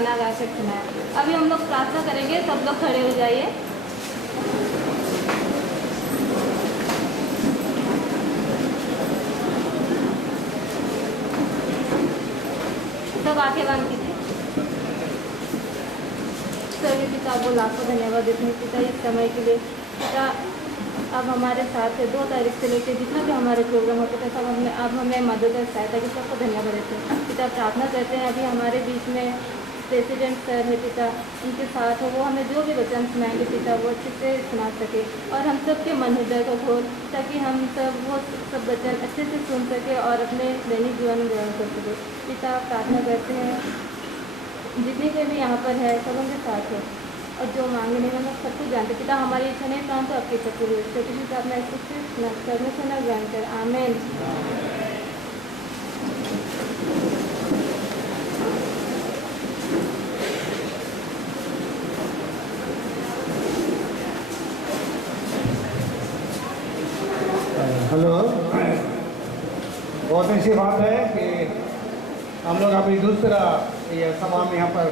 गाना गाकर सुनाया। अभी हम लोग प्रार्थना करेंगे, सब लोग खड़े हो जाइए। सब आंखें बंद कीजिए। स्वर्गीय पिता, वो लाखों धन्यवाद देते हैं पिता इस समय के लिए। पिता अब हमारे साथ है 2 तारीख से लेकर जितना भी हमारे प्रोग्राम होते थे सब हमने अब हमें मदद और सहायता की, सबको धन्यवाद देते हैं पिता। प्रार्थना करते हैं अभी हमारे बीच में प्रेसिडेंट सर है पिता, उनके साथ हो, वो हमें जो भी वचन सुनाएंगे पिता वो अच्छे से सुना सके और हम सब के मन हृदय को खोल, ताकि हम सब वो सब वचन अच्छे से सुन सके और अपने दैनिक जीवन में ग्रहण कर सके पिता। प्रार्थना करते हैं जितने के भी यहाँ पर है सब उनके साथ है और जो मांगे नहीं हम सब कुछ जानते पिता। हमारी इच्छा नहीं काम तो आपकी इच्छा पूरी हो, किसी से अपना करने से न ग्रहण कर। आमीन। हेलो, बहुत अच्छी बात है कि हम लोग अभी दूसरा ये सभा में यहाँ पर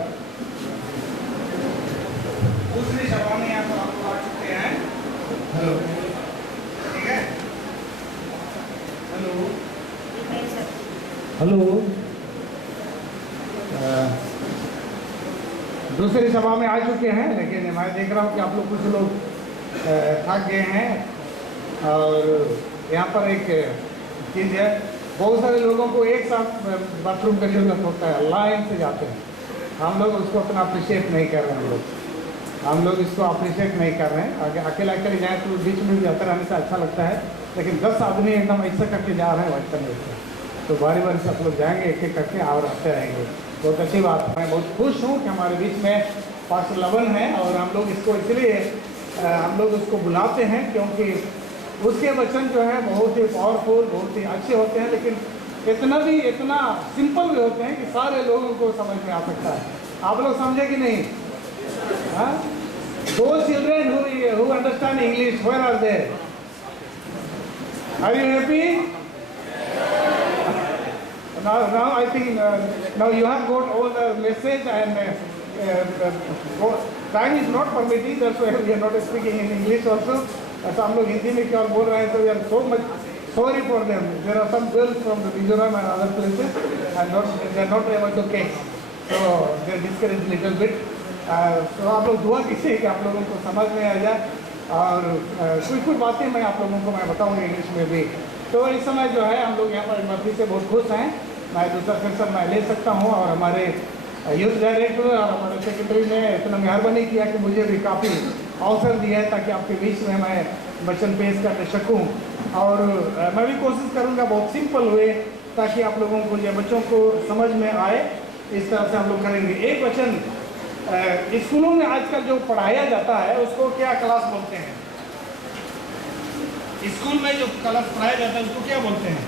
दूसरी सभा में यहाँ पर आप लोग आ चुके हैं। हेलो, ठीक है। हेलो हेलो, दूसरी सभा में आ चुके हैं, लेकिन मैं देख रहा हूँ कि आप लोग कुछ लोग थक गए हैं और यहाँ पर एक चीज़ है, बहुत सारे लोगों को एक साथ बाथरूम का जरूरत होता है, लाइन से जाते हैं। हम लोग उसको अपना अप्रिशिएट नहीं कर रहे हैं, हम लोग इसको अप्रिशिएट नहीं कर रहे हैं। आगे अकेला अकेले जाए तो बीच में भी जाते रहने से अच्छा लगता है, लेकिन 10 आदमी एकदम ऐसा करके जा रहे हैं वैसा नहीं होता, तो बारी बारी से आप लोग जाएंगे एक एक करके और आते रहेंगे। बहुत अच्छी बात है, मैं बहुत खुश हूँ कि हमारे बीच में पास्टर लवन है और हम लोग इसको इसलिए हम लोग उसको बुलाते हैं क्योंकि उसके वचन जो है बहुत ही पावरफुल, बहुत ही अच्छे होते हैं, लेकिन इतना सिंपल भी होते हैं कि सारे लोगों को समझ में आ सकता है। आप लोग समझे कि नहीं? हाँ, those children who understand English, where are they? Are you happy? Now I think now you have got all the message and time is not permitting, that's why we are not speaking in English also. तो हम लोग हिंदी में क्या बोल रहे हैं, तो we are so much sorry for them. There are some girls from the Mizoram and other places and they are not able to catch, so they are discourage little bit. तो आप लोग दुआ कीजिए कि आप लोगों को समझ में आ जाए और कुछ बातें मैं आप लोगों को मैं बताऊँगा इंग्लिश में भी। तो इस समय जो है हम लोग यहाँ पर मर्जी से बहुत खुश हैं। मैं दूसरा सेक्शन मैं ले सकता हूँ और हमारे यूथ डायरेक्टर और हमारे सेक्रेटरी ने इतना मेहरबानी किया कि मुझे भी काफ़ी अवसर दिया है ताकि आपके बीच में मैं वचन पेश कर सकूं। और मैं भी कोशिश करूंगा बहुत सिंपल हुए ताकि आप लोगों को या बच्चों को समझ में आए, इस तरह से हम लोग करेंगे। एक वचन स्कूलों में आजकल जो पढ़ाया जाता है उसको क्या क्लास बोलते हैं? स्कूल में जो क्लास पढ़ाया जाता है उसको क्या बोलते हैं?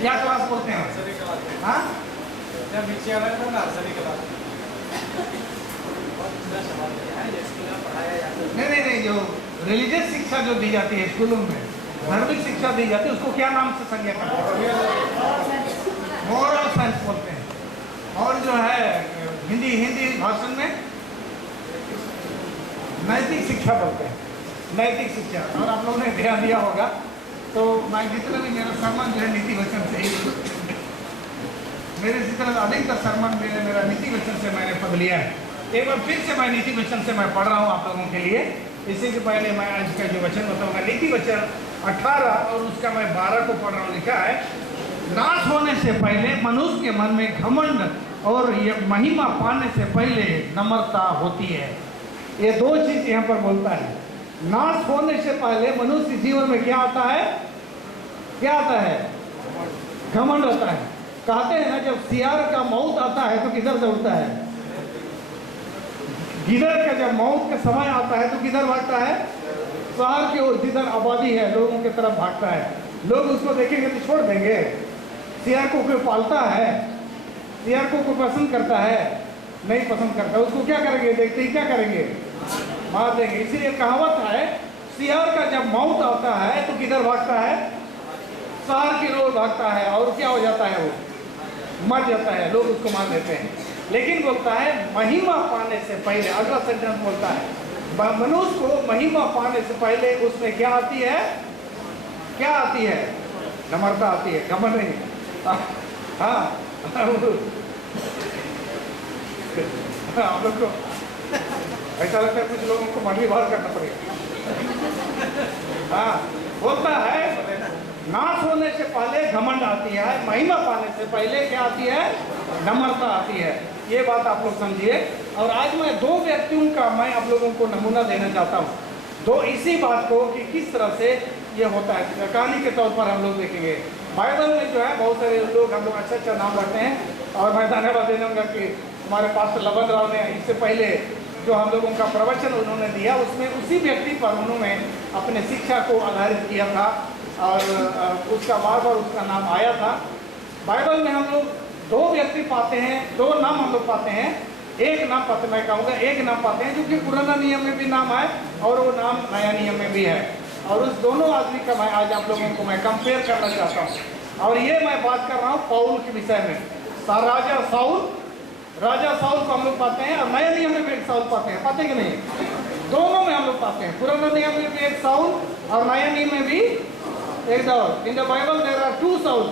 क्या क्लास बोलते हैं? हाँ, जब नीचे आ रहा था नर्सरी क्लास। नहीं, जो रिलीजियस शिक्षा जो दी जाती है स्कूलों में, धार्मिक शिक्षा दी जाती है, उसको क्या नाम से संज्ञा करते हैं? मोरल साइंस बोलते हैं। और जो है हिंदी भाषण में नैतिक शिक्षा बोलते हैं, नैतिक शिक्षा। और आप लोगों ने ध्यान दिया होगा तो मैं जितना भी मेरा सरमन जो है नीति वचन से ही, मेरे जितना अधिकतर सरमन मेरा नीति वचन से मैंने पढ़ लिया है। एक बार फिर से मैं नीति वचन से मैं पढ़ रहा हूँ आप लोगों के लिए। इसी से पहले मैं आज का जो वचन बताऊंगा, नीति वचन 18 और उसका मैं 12 को पढ़ रहा हूँ। लिखा है, नाश होने से पहले मनुष्य के मन में घमंड और ये महिमा पाने से पहले नम्रता होती है। ये 2 चीज यहाँ पर बोलता है। नाश होने से पहले मनुष्य जीवन में क्या आता है? क्या आता है? घमंड आता है। कहते हैं ना, जब सियार का मौत आता है तो किधर दौड़ता है? गिदड़ का जब मौत का समय आता है तो किधर भागता है? शहर की ओर, जिधर आबादी है लोगों की तरफ भागता है। लोग उसको देखेंगे तो छोड़ देंगे। सियार को कोई पालता है? सियार को कोई पसंद करता है? नहीं पसंद करता। उसको क्या करेंगे? देखते ही क्या करेंगे? मार देंगे। इसीलिए कहावत है, सियार का जब मौत आता है तो किधर भागता है? शहर की ओर भागता है। और क्या हो जाता है? वो मर जाता है, लोग उसको मार देते हैं। लेकिन बोलता है महिमा पाने से पहले, अगला सेंटेंस बोलता है मनुष्य को महिमा पाने से पहले उसमें क्या आती है? क्या आती है? नम्रता आती है, घमंड नहीं। हाँ हम लोग को ऐसा लगता है कुछ लोगों को मंडली बाहर करना पड़ेगा। हाँ, बोलता है नाश होने से पहले घमंड आती है, महिमा पाने से पहले क्या आती है? नम्रता आती है। ये बात आप लोग समझिए। और आज मैं दो व्यक्तियों का मैं आप लोगों को नमूना देना चाहता हूँ, तो इसी बात को कि किस तरह से ये होता है। कहानी के तौर पर हम लोग देखेंगे बाइबल में जो है बहुत सारे लोग, हम लोग अच्छा अच्छा नाम रखते हैं। और मैं धन्यवाद देना कि हमारे पास लवन राव ने इससे पहले जो हम लोगों का प्रवचन उन्होंने दिया, उसमें उसी व्यक्ति पर उन्होंने अपने शिक्षा को आधारित किया था और उसका बार बार उसका नाम आया था। बाइबल में हम लोग दो व्यक्ति पाते हैं, दो नाम हम लोग पाते हैं। एक नाम पाते, मैं कहूँगा एक नाम पाते हैं जो कि पुराना नियम में भी नाम है और वो नाम नया नियम में भी है। और उस दोनों आदमी का मैं आज आप लोगों को मैं कंपेयर करना चाहता हूँ। और ये मैं बात कर रहा हूँ पौल के विषय में। राजा साउल को हम लोग पाते हैं और नया नियम में भी एक साउल पाते हैं, पाते कि नहीं? दोनों में हम लोग पाते हैं, पुराना नियम में भी एक साउल और नया नियम में भी एक Saul. In the Bible there are two Saul,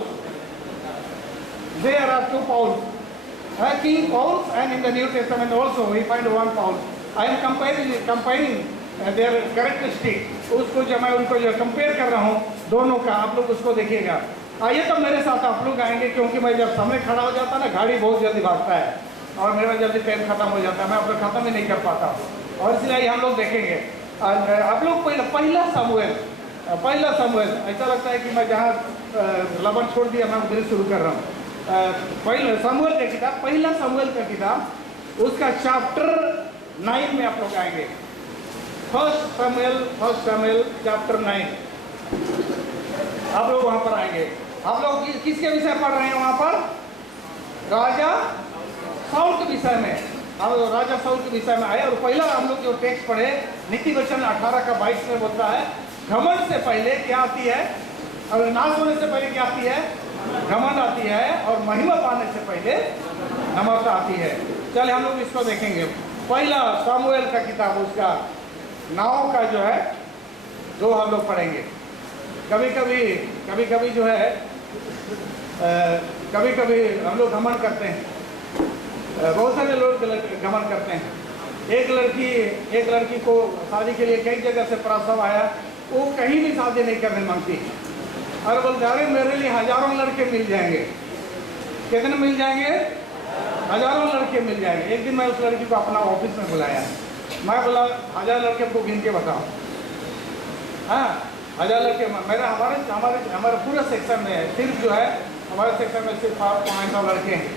there are two Paul, King Paul, and in the New Testament also we find one Paul. I am comparing their characteristic. उसको जब मैं उनको जो कंपेयर कर रहा हूँ दोनों का, आप लोग उसको देखिएगा। आइए तब मेरे साथ आप लोग आएंगे, क्योंकि मैं जब सामने खड़ा हो जाता ना, गाड़ी बहुत जल्दी भागता है और मेरा जल्दी पेन खत्म हो जाता है, मैं अपना खत्म ही नहीं कर पाता। और इसलिए हम लोग देखेंगे। आप लोग पहला सामुएल, ऐसा लगता है कि मैं जहाँ लवन छोड़ दिया मैं उधर शुरू कर रहा हूँ। पहला सामुएल का किताब, पहला सामुएल का किताब, उसका चैप्टर 9 में आप लोग आएंगे। फर्स्ट सामुएल चैप्टर 9 आप लोग वहां पर आएंगे। आप लोग किसके विषय पढ़ रहे हैं वहां पर? राजा साउल के विषय में। हम लोग राजा साउल के विषय में आए और पहला हम लोग जो टेक्स्ट पढ़े नीति वचन 18 का 22 में बोलता है घमंड से पहले क्या आती है? और नाश होने से पहले क्या आती है? घमंड आती है। और महिमा पाने से पहले नम्रता आती है। चलिए हम लोग इसको देखेंगे। पहला सामुएल का किताब, उसका 9 का जो है 2 हम लोग पढ़ेंगे। कभी कभी जो है कभी कभी हम लोग घमंड करते हैं, बहुत सारे लोग घमंड करते हैं। एक लड़की को शादी के लिए कई जगह से प्रस्ताव आया, वो कहीं भी शादी नहीं करने मांगती और बोलते अरे मेरे लिए हजारों लड़के मिल जाएंगे। कितने मिल जाएंगे? हजारों लड़के मिल जाएंगे। एक दिन मैं उस लड़की को अपना ऑफिस में बुलाया, मैं बोला 1000 लड़के को गिन के बताओ। हाँ, 1000 लड़के मेरा हमारे पूरे सेक्शन में है, सिर्फ जो है हमारे सेक्शन में सिर्फ 500 लड़के हैं,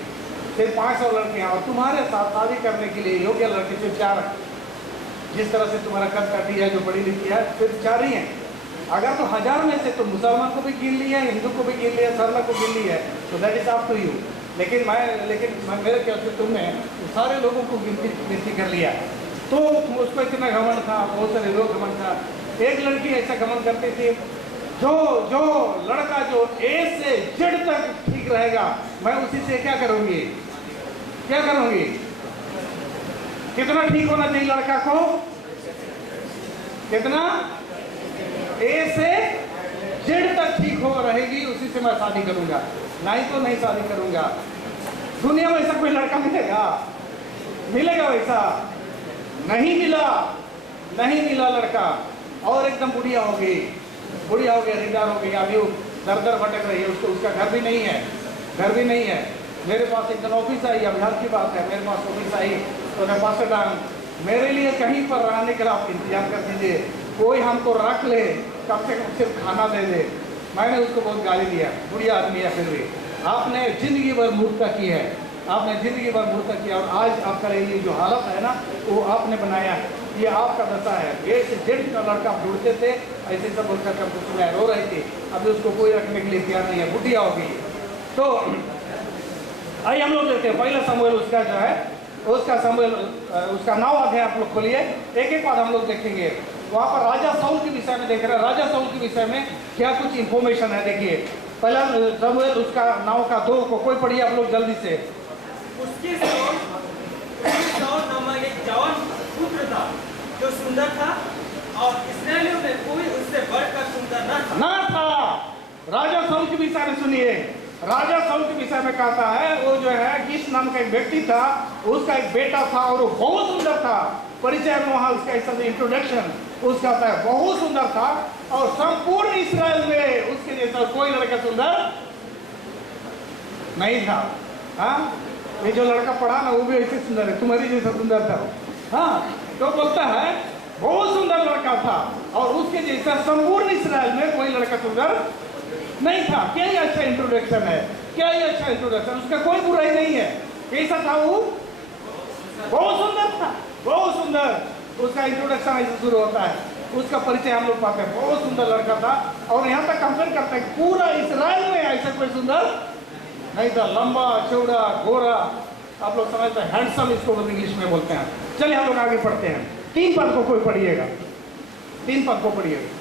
सिर्फ 500 लड़के हैं। और तुम्हारे साथ शादी करने के लिए योग्य लड़के सिर्फ 4 हैं। जिस तरह से तुम्हारा कद काटी है, जो पढ़ी लिखी है, सिर्फ 4 ही हैं। अगर तो 1000 में से तो मुसलमान को भी गिन लिया, हिंदू को भी गिन लिया, शर्मा को गिन लिया, तो that is up to you. लेकिन मेरे ख्याल से तुमने सारे लोगों को गिनती कर लिया, तो उसको इतना घमंड था, बहुत सारे लोग घमंड था। एक लड़की ऐसा घमंड करती थी, जो लड़का जो ए से जेड तक ठीक रहेगा, मैं उसी से क्या करूँगी? कितना ठीक होना चाहिए लड़का को? कितना? ए से जेड तक ठीक हो रहेगी, उसी से मैं शादी करूंगा, नहीं तो नहीं शादी करूंगा। दुनिया में ऐसा कोई लड़का मिलेगा वैसा? नहीं मिला लड़का। और एकदम बुढ़िया हो गई, रिटायर हो गई, अभी वो दर भटक रही है, उसका घर भी नहीं है। मेरे पास एक दिन ऑफिस आई, अभ्यास की बात है, मेरे पास ऑफिस आई तो मैं पास मेरे लिए कहीं पर रहने के लिए आप इंतजार कर दीजिए, कोई हमको रख ले, कम से कम सिर्फ खाना दे दे। मैंने उसको बहुत गाली दिया, बुढ़िया आदमी है, फिर भी आपने जिंदगी भर मूर्खता की है, और आज आपका ये जो हालत है ना, वो आपने बनाया है, ये आपका दशा है। ए से जेड का लड़का आप ढूंढते थे, ऐसे सब बोलकर करके सुनाया, रो रही थी, अभी उसको कोई रखने के लिए तैयार नहीं है, बुढ़िया हो गई। तो आइए हम लोग देखते हैं पहला सामुएल, उसका जो है उसका 9 अध्याय आप लोग खोलिए, एक बात हम लोग देखेंगे। वहाँ पर राजा साउल के विषय में देख रहे हैं, राजा साउल के विषय में क्या कुछ इंफॉर्मेशन है। देखिए पहला शमूएल उसका 9 का 2 को कोई पढ़िए आप लोग जल्दी से। उसके सौल नामक एक जवान पुत्र था जो सुंदर था और इस्राएलियों में कोई उससे बढ़कर सुंदर न था। ना था। राजा शाऊल के विषय में सुनिए, राजा शाऊल के विषय में कहता है वो जो है किस नाम का एक व्यक्ति था, उसका एक बेटा था और वो बहुत सुंदर था। परिचय में वहाँ उसका ऐसा इंट्रोडक्शन उसका था, बहुत सुंदर था और संपूर्ण इस्राएल में उसके जैसा कोई लड़का सुंदर नहीं था। हाँ, ये जो लड़का पढ़ा ना वो भी ऐसे सुंदर है, तुम्हारी जैसा सुंदर था। हाँ, तो बोलता है बहुत सुंदर लड़का था और उसके जैसा संपूर्ण इस्राएल में कोई लड़का सुंदर नहीं था। क्या ही अच्छा इंट्रोडक्शन है, क्या ही अच्छा इंट्रोडक्शन, उसका कोई बुराई नहीं है। कैसा था वो? बहुत सुंदर था, बहुत सुंदर। उसका इंट्रोडक्शन ऐसे शुरू होता है, उसका परिचय हम लोग पाते हैं, बहुत सुंदर लड़का था। और यहाँ तक कंपेयर करते हैं पूरा इस्राएल में ऐसा कोई सुंदर नहीं था, लंबा चौड़ा गोरा, आप लोग समझते हैं, हैंडसम इसको इंग्लिश में बोलते हैं। चलिए हम लोग आगे पढ़ते हैं। 3 पद को कोई पढ़िएगा, 3 पद को पढ़िएगा,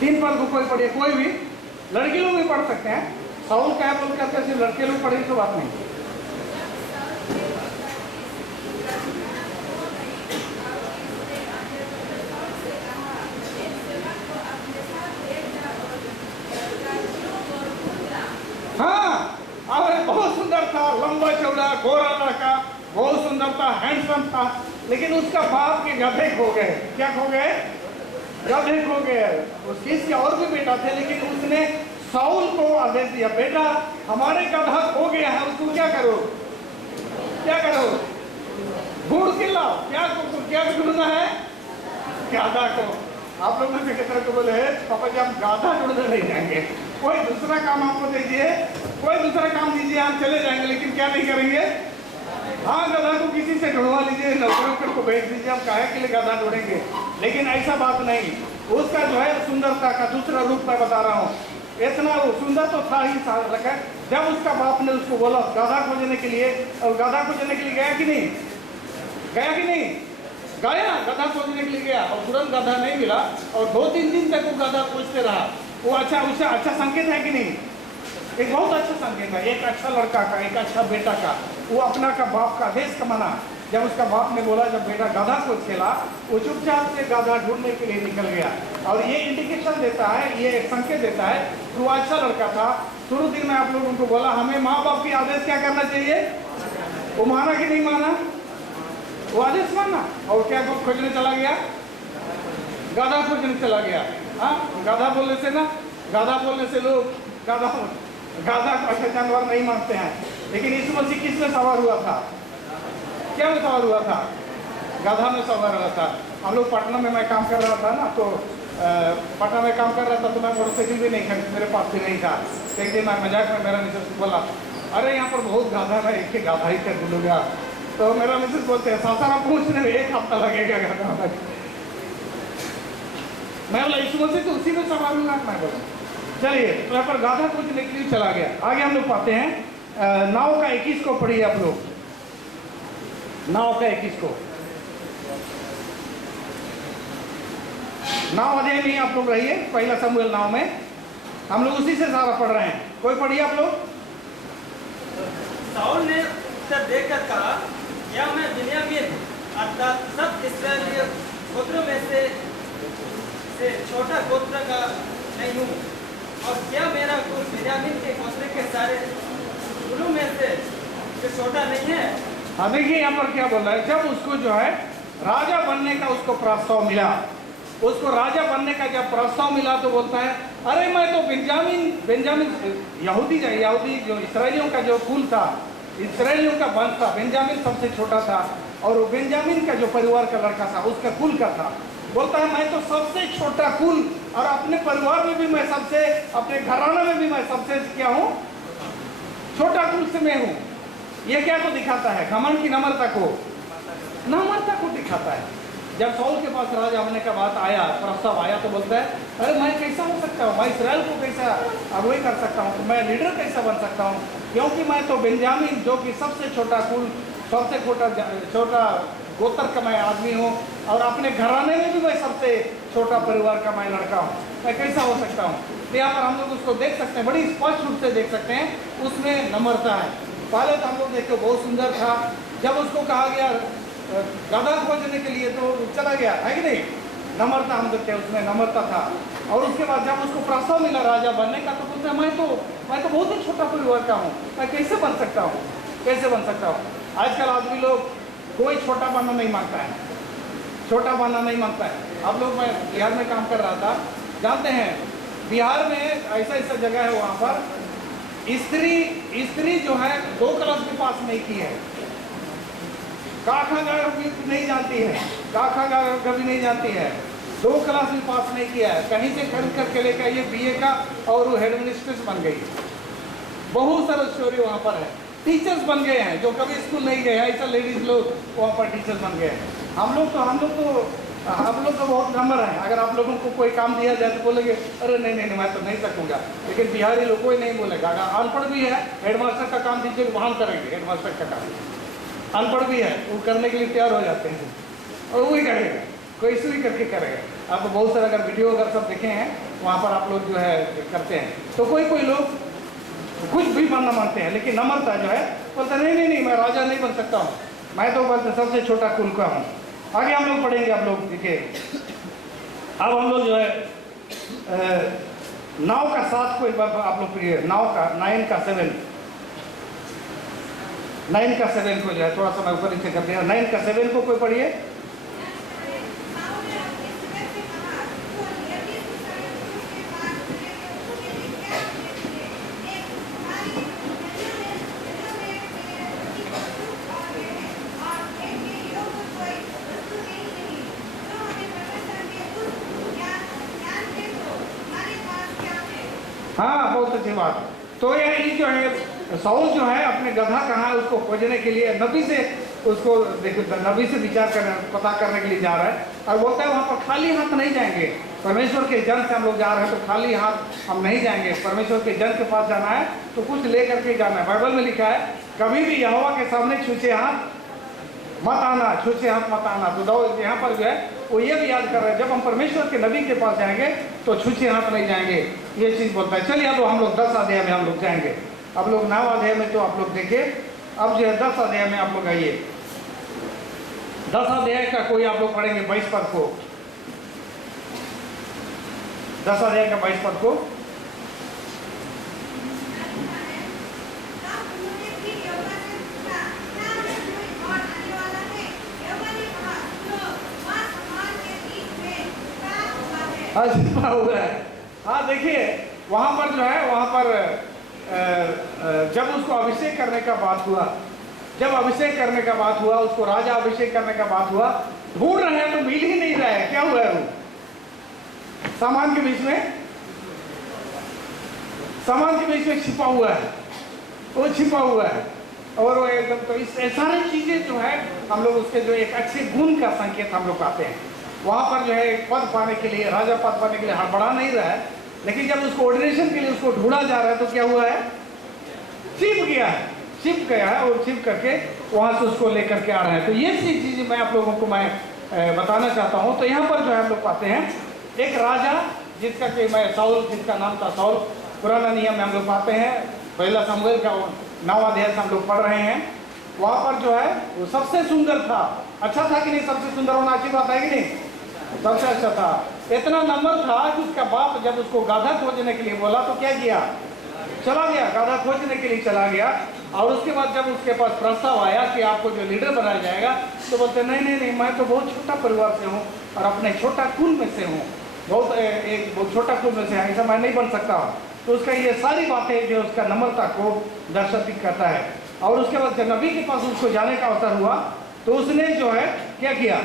3 पद को कोई पढ़िए, कोई भी, लड़के लोग भी पढ़ सकते हैं। शाऊल क्या बोल करके सिर्फ लड़के लोग पढ़ेंगे तो बात नहीं। हाँ, अरे बहुत सुंदर था, लंबा चौड़ा गोरा लड़का, बहुत सुंदर था, हैंडसम था, लेकिन उसका बाप के गधे खो गए। क्या खो गए? गधे खो गए। उसके और भी बेटा थे, लेकिन उसने शाऊल को आदेश दिया, बेटा हमारे गधा खो गया है, उसको क्या करो, क्या करो, ढूंढ के लाओ। क्या ढूंढना है? गाधा को। आप लोग में से कितने को बोले पापा जी हम गाधा ढूंढने नहीं जाएंगे, कोई दूसरा काम आपको दीजिए, कोई दूसरा काम दीजिए, हम चले जाएंगे, लेकिन क्या नहीं करेंगे? हाँ, गधा को किसी से ढूंढवा लीजिए, नौकरों को भेज दीजिए, हम काहे के लिए गधा ढूंढेंगे। लेकिन ऐसा बात नहीं, उसका जो है सुंदरता का दूसरा रूप मैं बता रहा हूँ। इतना वो सुंदर तो था ही साथ रखा। जब उसका बाप ने उसको बोला गधा खोजने के लिए, और गधा खोजने के लिए गया कि नहीं, गया कि नहीं, गया, गधा खोजने के लिए गया और तुरंत गधा नहीं मिला और 2-3 दिन तक वो गधा खोजते रहा। वो अच्छा संकेत है कि नहीं? एक बहुत अच्छा संकेत है, एक अच्छा लड़का का, एक अच्छा बेटा का। वो अपना का बाप का आदेश का माना। जब उसका बाप ने बोला, जब बेटा गधा को खेला, वो चुपचाप से गधा ढूंढने के लिए निकल गया। और ये इंडिकेशन देता है, ये एक संकेत देता है कि वो अच्छा लड़का था। शुरू दिन में आप लोगों को बोला हमें माँ बाप की आदेश क्या करना चाहिए, वो माना कि नहीं माना, वो आदेश माना। और क्या को खोजने चला गया, गधा खोजने चला गया। हाँ, गधा बोलने से ना, गधा बोलने से लोग गधा को अच्छा जानवर नहीं मानते हैं। लेकिन यीशु मसीह किस में सवार हुआ था, क्या में सवार हुआ था? गधा में सवार हुआ था। हम लोग पटना में मैं काम कर रहा था ना, तो पटना में काम कर रहा था, तो मैं मोटरसाइकिल भी नहीं खरीद, मेरे पास भी नहीं था। एक दिन मैं मजाक में मेरा मिसेस बोला, अरे यहाँ पर बहुत गाधा है, एक गाधा ही कर बोलूँगा। तो मेरा मिसेस बोलते हैं सासाराम पहुँचने में 1 हफ्ता लगेगा गाधा तक। मैं बोला यीशु मसीह तो उसी में सवार हुआ। मैं बोला चलिए, तो यहाँ पर गाधा खोजने के लिए चला गया। आगे हम लोग पाते हैं 9 का 21 को पढ़िए आप लोग, 9 का 21 को। 9 अध्याय में आप लोग रहिए, पहला शमूएल 9 में हम लोग उसी से सारा पढ़ रहे हैं। कोई पढ़िए आप लोग। शाऊल ने उत्तर देकर कहा, या मैं बिन्यामीन अर्थात सब इस्राएली गोत्रों में से छोटा गोत्र का नहीं हूँ, और क्या मेरा कुल बिन्यामीन के गोत्र के सारे कुलों में से छोटा नहीं है? हाँ, देखिए यहाँ पर क्या बोल रहा है। जब उसको जो है राजा बनने का उसको प्रस्ताव मिला, उसको राजा बनने का जब प्रस्ताव मिला तो बोलता है, अरे मैं तो बेंजामिन यहूदी जो इसराइलियों का जो कुल था, इसराइलियों का वंश था, बेंजामिन सबसे छोटा था, और वो बेंजामिन का जो परिवार का लड़का था उसका कुल का था। बोलता है मैं तो सबसे छोटा कुल, और अपने परिवार में भी मैं सबसे, अपने घराना में भी मैं सबसे क्या हूँ, छोटा कुल से मैं हूँ। ये क्या को दिखाता है? घमंड की नम्रता को, नम्रता को दिखाता है। जब शाऊल के पास राजा होने का बात आया, प्रस्ताव आया, तो बोलता है अरे मैं कैसा हो सकता हूँ, मैं इसराइल को कैसा अगुवाई कर सकता हूँ, मैं लीडर कैसा बन सकता हूँ, क्योंकि मैं तो बेंजामिन जो कि सबसे छोटा कुल सबसे छोटा गोत्र का मैं आदमी हूँ और अपने घराने में भी मैं सबसे छोटा परिवार का मैं लड़का हूँ, मैं कैसा हो सकता हूँ? तो यहाँ पर हम लोग उसको देख सकते हैं, बड़ी स्पष्ट रूप से देख सकते हैं, उसमें नम्रता है। पहले तो हम लोग देखते बहुत सुंदर था, जब उसको कहा गया गधा खोजने के लिए तो चला गया, है कि नहीं? नम्रता हम देखते हैं, उसमें नम्रता था। और उसके बाद जब उसको प्रस्ताव मिला राजा बनने का, तो बोलते मैं तो बहुत ही छोटा परिवार का हूँ, मैं कैसे बन सकता हूँ, कैसे बन सकता हूँ? आजकल आदमी लोग कोई छोटा बनना नहीं मांगता है, छोटा बनना नहीं मांगता है। आप लोग, मैं बिहार में काम कर रहा था, जानते हैं बिहार में ऐसा जगह है वहाँ पर स्त्री जो है 2 क्लास भी पास नहीं की है, काखा भी नहीं जानती है, काखा कभी नहीं जानती है, 2 क्लास भी पास नहीं किया है, कहीं से खरीद करके लेकर ये बीए का और वो हेड मिनिस्ट्रेस बन गई। बहुत सारा स्टोरी वहाँ पर है, टीचर्स बन गए हैं जो कभी स्कूल नहीं गए हैं, ऐसा लेडीज लोग वहाँ पर टीचर्स बन गए हैं। हम लोग तो बहुत नंबर हैं, अगर आप लोगों को कोई काम दिया जाए तो बोलेंगे अरे नहीं मैं तो नहीं सकूंगा, लेकिन बिहारी लोग कोई नहीं बोलेगा। अगर अनपढ़ भी है, हेडमास्टर का काम दीजिए वहाँ करेंगे, हेडमास्टर का काम। अनपढ़ भी है, वो करने के लिए तैयार हो जाते हैं और वही करेगा, कोई भी करके करेगा। आप बहुत सारे अगर वीडियो अगर सब देखे हैं वहाँ पर आप लोग जो है करते हैं, तो कोई लोग कुछ भी बनना मांगते हैं, लेकिन नम्रता जो है बोलते नहीं मैं राजा नहीं बन सकता हूँ, मैं तो बोलते सबसे छोटा कुल का हूँ। आगे हम लोग पढ़ेंगे, आप लोग देखिए। अब हम लोग जो है 9 का 7 को एक बार आप लोग पढ़िए, 9 का 7 को जो है थोड़ा सा मैं ऊपर नीचे कर दिया, 9 का 7 को कोई पढ़िए। हाँ, बहुत अच्छी बात। तो ये जो है साउल जो है अपने गधा कहाँ है उसको खोजने के लिए नबी से उसको नबी से विचार करने पता करने के लिए जा रहा है, और बोलता है वहाँ पर खाली हाथ नहीं जाएंगे, परमेश्वर के जन से हम लोग जा रहे हैं तो खाली हाथ हम नहीं जाएंगे, परमेश्वर के जन के पास जाना है तो कुछ ले करके जाना है। बाइबल में लिखा है कभी भी यहोवा के सामने छूछे हाथ मत आना, छूछे हाथ मत आना। तो यहाँ पर जो है वो ये भी याद कर रहे हैं जब हम परमेश्वर के नबी के पास जाएंगे तो छूछे हाथ नहीं जाएंगे, ये चीज़ बोलता है। चलिए अब हम लोग 10 अध्याय में हम लोग जाएंगे। अब लोग 9 अध्याय में तो आप लोग देखिए, अब जो है 10 अध्याय में आप लोग आइए। 10 अध्याय का कोई आप लोग पढ़ेंगे 22 पद को, 10 अध्याय का 22 पद को। छिपा हुआ है। हाँ देखिए वहाँ पर जो है वहाँ पर जब उसको अभिषेक करने का बात हुआ, जब अभिषेक करने का बात हुआ, उसको राजा अभिषेक करने का बात हुआ, ढूंढ रहे हैं तो मिल ही नहीं रहा है। क्या हुआ है? वो सामान के बीच में, सामान के बीच में छिपा हुआ है, वो छिपा हुआ है। और वो एकदम तो इस सारी चीजें जो है हम लोग उसके जो एक अच्छे गुण का संकेत हम लोग पाते हैं। वहाँ पर जो है एक पद पाने के लिए, राजा पद पाने के लिए हड़बड़ा नहीं रहा है, लेकिन जब उसको ऑर्डिनेशन के लिए उसको ढूंढा जा रहा है तो क्या हुआ है? छिप गया है, छिप गया है और छिप करके वहाँ से उसको लेकर के आ रहे हैं। तो ये चीज़ मैं आप लोगों को मैं बताना चाहता हूँ। तो यहाँ पर जो है हम लोग पाते हैं एक राजा जिसका कि मैं साउल, जिसका नाम था साउल। पुराना नियम में हम लोग पाते हैं, पहला शमूएल का 9 अध्याय से हम लोग पढ़ रहे हैं। वहाँ पर जो है वो सबसे सुंदर था। अच्छा था कि नहीं? सबसे सुंदर होना अच्छी बात है कि नहीं? सबसे अच्छा था। इतना नंबर था कि उसका बाप जब उसको गाधा खोजने के लिए बोला तो क्या किया? चला गया, गाधा खोजने के लिए चला गया। और उसके बाद जब उसके पास प्रस्ताव आया कि आपको जो लीडर बनाया जाएगा, तो बोलते नहीं, मैं तो बहुत छोटा परिवार से हूँ और अपने छोटा कुल में से हूँ, बहुत छोटा कुल में से, ऐसा मैं नहीं बन सकता हूँ। तो उसका ये सारी बातें जो उसका नम्रता को दर्शित करता है। और उसके बाद जब नबी के पास उसको जाने का अवसर हुआ तो उसने जो है क्या किया?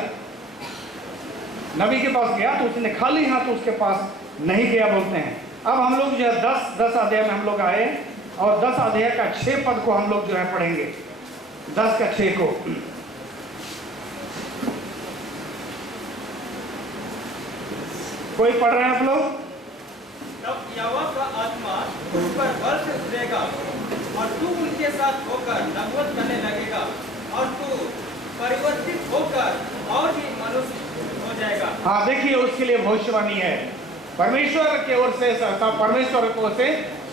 नबी के पास गया तो उसने खाली हाथ उसके पास नहीं गया, बोलते हैं। अब हम लोग जो है 10 अध्याय में हम लोग आए और 10 अध्याय का 6 पद को हम लोग जो है पढ़ेंगे। 10 का 6 को कोई पढ़ रहे हैं आप लोग? तब यहोवा का आत्मा उस पर बल से उतरेगा और तू उनके साथ होकर नबूवत करने लगेगा और तू परिवर्तित होकर और भी मनुष्य हो जाएगा। हाँ, देखिए उसके लिए भविष्यवाणी है परमेश्वर की ओर से, परमेश्वर की ओर से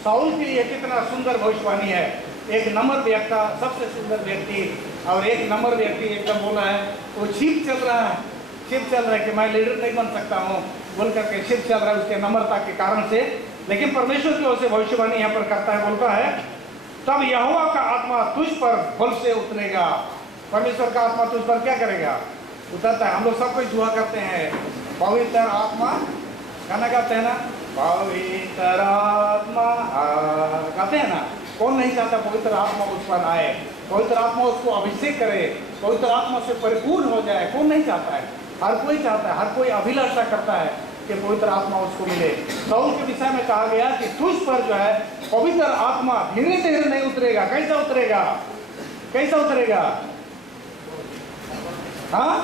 साउल के लिए कितना सुंदर भविष्यवाणी है। एक नम्र व्यक्ति, सबसे सुंदर व्यक्ति, और एक नम्र व्यक्ति एकदम बोला है, वो छिप चल रहा है कि मैं लीडर नहीं बन सकता हूँ बोल करके छिप चल रहा है उसके नम्रता के कारण से। लेकिन परमेश्वर की ओर से भविष्यवाणी यहाँ पर करता है, बोलता है तब यहोवा का आत्मा तुझ पर बल से उतरेगा। परमेश्वर का आत्मा तुझ पर क्या करेगा? उतरता है। हम लोग सब कुछ दुआ करते हैं, पवित्र आत्मा, गाना गाते हैं ना, पवित्र आत्मा गाते हैं ना। कौन नहीं चाहता पवित्र आत्मा उस पर आए, पवित्र आत्मा उसको अभिषेक करे, पवित्र आत्मा से परिपूर्ण हो जाए। कौन नहीं चाहता है? हर कोई चाहता है, हर कोई अभिलाषा करता है कि पवित्र आत्मा उसको मिले। साउल के विषय में कहा गया कि तुझ पर जो है पवित्र आत्मा धीरे धीरे नहीं उतरेगा। कैसा उतरेगा? कैसा उतरेगा? हाँ,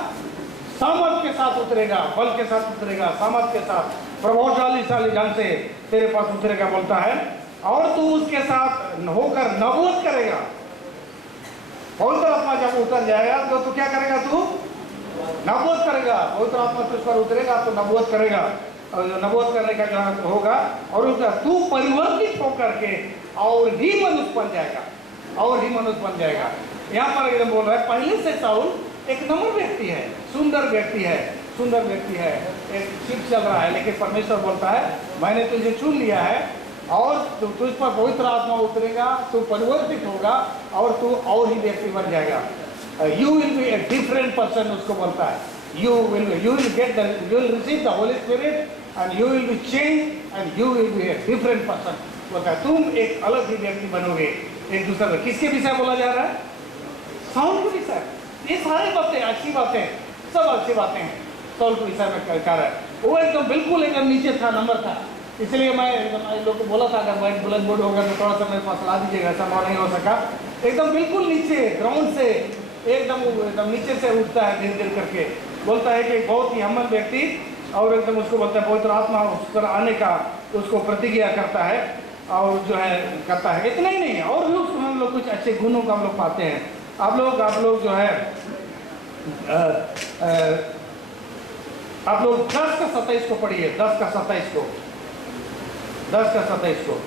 सामर्थ के साथ उतरेगा, बल के साथ उतरेगा, सामर्थ के साथ, प्रभावशाली ढंग से तेरे पास उतरेगा। बोलता है और तू उसके साथ होकर नबूवत करेगा। पवित्र आत्मा जब उतर जाएगा तो तू क्या करेगा? तू नबूवत करेगा। पवित्र आत्मा तुझ पर उतरेगा तो नबूवत करेगा, और नबूवत करने का जो होगा, और उसका तू परिवर्तित होकर के और ही मनुष्य बन जाएगा, और ही मनुष्य बन जाएगा। यहाँ पर एकदम बोल रहा है, पहले से साउल एक नम्र व्यक्ति है, सुंदर व्यक्ति है, सुंदर व्यक्ति है, एक छिप चल रहा है, लेकिन परमेश्वर बोलता है मैंने तुझे चुन लिया है और तुझ पर पवित्र आत्मा उतरेगा, तू परिवर्तित होगा और तू और ही व्यक्ति बन जाएगा। You will be a different person, उसको बोलता है। You will receive the Holi spirit and you will be change and you will be a different person. बोलता है तुम एक अलग ही व्यक्ति बनोगे। एक दूसरे किसके विषय बोला जा रहा है? साउल के विषय। ये सारी बातें अच्छी बातें, सब अच्छी बातें हैं। साउल के विषय में कह रहा है वो एकदम बिल्कुल एकदम नीचे था, नंबर था। इसलिए मैं लोग को बोला था अगर व्हाइट बुलेट बोर्ड होगा तो थोड़ा सा मेरे पास ला दीजिएगा, ऐसा नहीं हो सका। एकदम बिल्कुल नीचे ग्राउंड से एकदम नीचे से उठता है धीरे धीरे करके। बोलता है कि बहुत ही हम्बल व्यक्ति, और एकदम उसको बोलता है पवित्र आत्मा उस पर आने का उसको प्रतिज्ञा करता है और जो है करता है। इतना ही नहीं है, और भी उसको हम लोग कुछ अच्छे गुणों का हम लोग पाते हैं। आप लोग जो है आप लोग 10 का 27 को पढ़िए, 10 का 27 को, 10 का 27 को।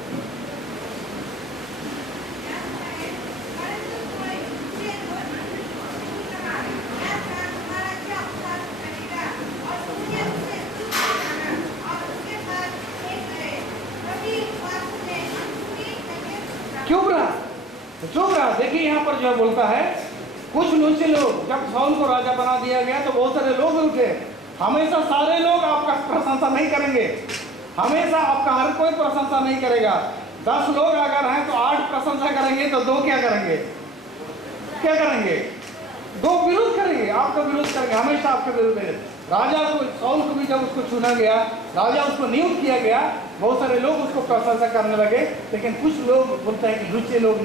चुप रहा। देखिए यहाँ पर जो बोलता है कुछ नीचे लोग, जब साउल को राजा बना दिया गया तो बहुत सारे लोग उठे। हमेशा सारे लोग आपका प्रशंसा नहीं करेंगे, हमेशा आपका हर कोई प्रशंसा नहीं करेगा। 10 लोग अगर हैं तो 8 प्रशंसा करेंगे तो 2 क्या करेंगे? क्या करेंगे? 2 विरोध करेंगे, आपका विरोध करेंगे, हमेशा आपके विरोध है। राजा को, साउल को भी जब उसको चुना गया, राजा उसको नियुक्त किया गया, बहुत सारे लोग उसको प्रशंसा करने लगे। लेकिन कुछ लोग बोलते हैं कि लुच्चे लोग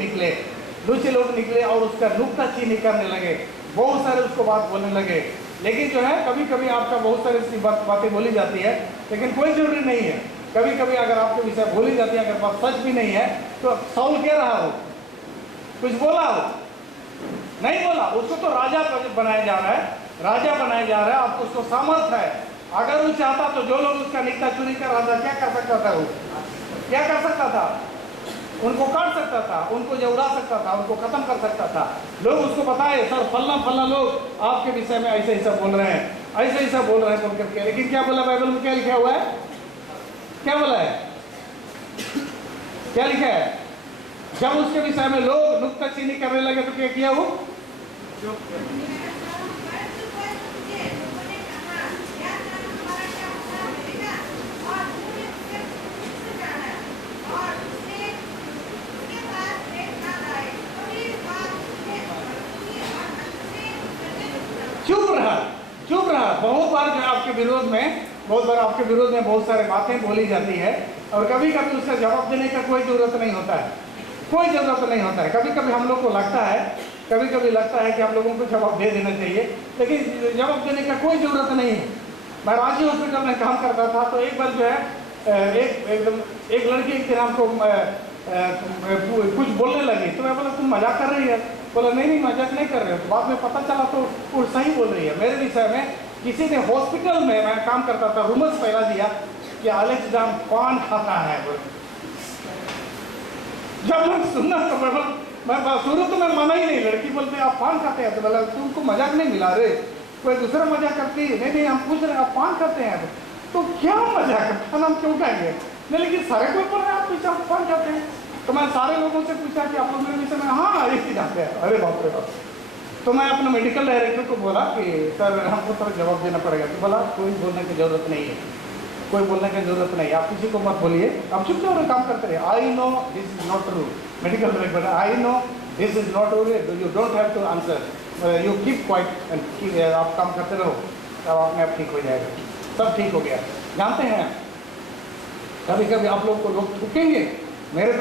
निकले और उसका नुक्ताचीनी करने लगे, बहुत सारे उसको बात बोलने लगे। लेकिन जो है कभी कभी आपका बहुत सारी बातें बोली जाती है, लेकिन कोई जरूरी नहीं है। कभी कभी अगर आपके विषय बोली जाती है, अगर बात सच भी नहीं है तो साउल कह रहा हो, कुछ बोला हो, नहीं बोला, उसको तो राजा बनाया जा रहा है, राजा बनाया जा रहा है। आपको उसको सामर्थ है, अगर वो चाहता तो जो लोग उसका निकता चुरी कर रहा था क्या कर सकता था? वो क्या कर सकता था? उनको काट सकता था, उनको उड़ा सकता था, उनको खत्म कर सकता था। लोग उसको बताए सर फलना लोग आपके विषय में ऐसे ऐसा बोल रहे हैं, ऐसे ऐसा बोल रहे हैं बोल करके। लेकिन क्या बोला बाइबल में? क्या लिखा हुआ है? क्या बोला है? क्या लिखा है? जब उसके विषय में लोग नुक्ताचीनी करने लगे तो क्या किया वो? चुप रहा। बहुत बार जो आपके विरोध में, बहुत सारे बातें बोली जाती है, और कभी कभी उसका जवाब देने का कोई जरूरत नहीं होता है। कभी कभी हम लोग को लगता है कि हम लोगों को जवाब दे देना चाहिए, लेकिन जवाब देने का कोई जरूरत नहीं है। मैं रांची हॉस्पिटल में काम करता था, तो एक बार जो है एक लड़की के नाम को कुछ बोलने लगी, तो मैं बोला तुम मजाक कर रही है। बोला नहीं नहीं मजाक नहीं कर रहे हो। तो बाद में पता चला तो वो सही बोल रही है। मेरे विषय में किसी ने हॉस्पिटल में, मैं काम करता था, रूमर्स फैला दिया कि एलेक्स डैम पान खाता है। जब मैं सुनना तो मैं शुरू तो मैं माना ही नहीं। लड़की बोलते आप पान खाते हैं, तो बोला तुमको मजाक नहीं मिला रे, कोई दूसरा मजाक करती है। नहीं नहीं हम पूछ रहे आप पान खाते हैं, तो क्या मजाक है, पान हम क्यों खाएंगे? नहीं लेकिन सारे कोई बोल रहे हैं आप पूछा आप पान खाते हैं। तो मैं सारे लोगों से पूछा कि आप लोग मेरे विषय में, हाँ एक ही जानते हैं। अरे बाप रे बाप। तो मैं अपने मेडिकल डायरेक्टर को बोला कि सर हमको थोड़ा जवाब देना पड़ेगा। तो बोला कोई बोलने की ज़रूरत नहीं है, कोई बोलने की ज़रूरत नहीं, आप किसी को मत बोलिए, आप चुपचाप काम करते रहे। I know this is not true. Medical director I know this is not true, you don't have to answer, you keep quiet and आप काम करते रहो, तब अपने आप ठीक हो जाएगा। सब ठीक हो गया। जानते हैं कभी कभी आप लोग को लोग थूकेंगे। मेरे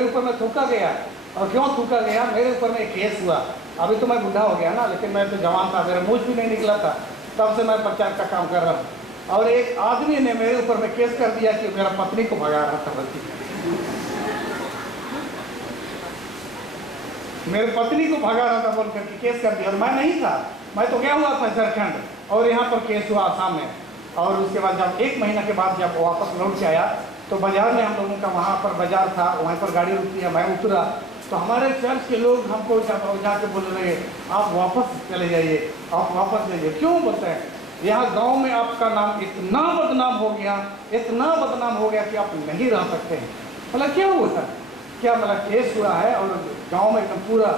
ऊपर में थूका गया, और क्यों थूका गया? मेरे ऊपर में एक केस हुआ। अभी तो मैं बूढ़ा हो गया ना, लेकिन मैं तो जवान था, मेरा मूछ भी नहीं निकला था, तब से मैं प्रचार का काम कर रहा हूँ। और एक आदमी ने मेरे ऊपर में केस कर दिया कि मेरा पत्नी को भगा रहा था बल्कि मेरे पत्नी को भगा रहा था बोल करके केस कर दिया। और मैं नहीं था, मैं तो गया हुआ था झारखंड, और यहाँ पर केस हुआ आसाम में। और उसके बाद जब 1 महीना के बाद जब वापस लौट के आया, तो बाजार में हम लोगों का वहाँ पर बाजार था, वहाँ पर गाड़ी रुकती है, मैं उतरा तो हमारे चर्च के लोग हमको जाके बोल रहे आप वापस चले जाइए, आप वापस जाइए। क्यों बोलते हैं? यहाँ गांव में आपका नाम इतना बदनाम हो गया, इतना बदनाम हो गया कि आप नहीं रह सकते हैं। मतलब क्या हुआ था? क्या मतलब केस हुआ है, और गांव में एकदम पूरा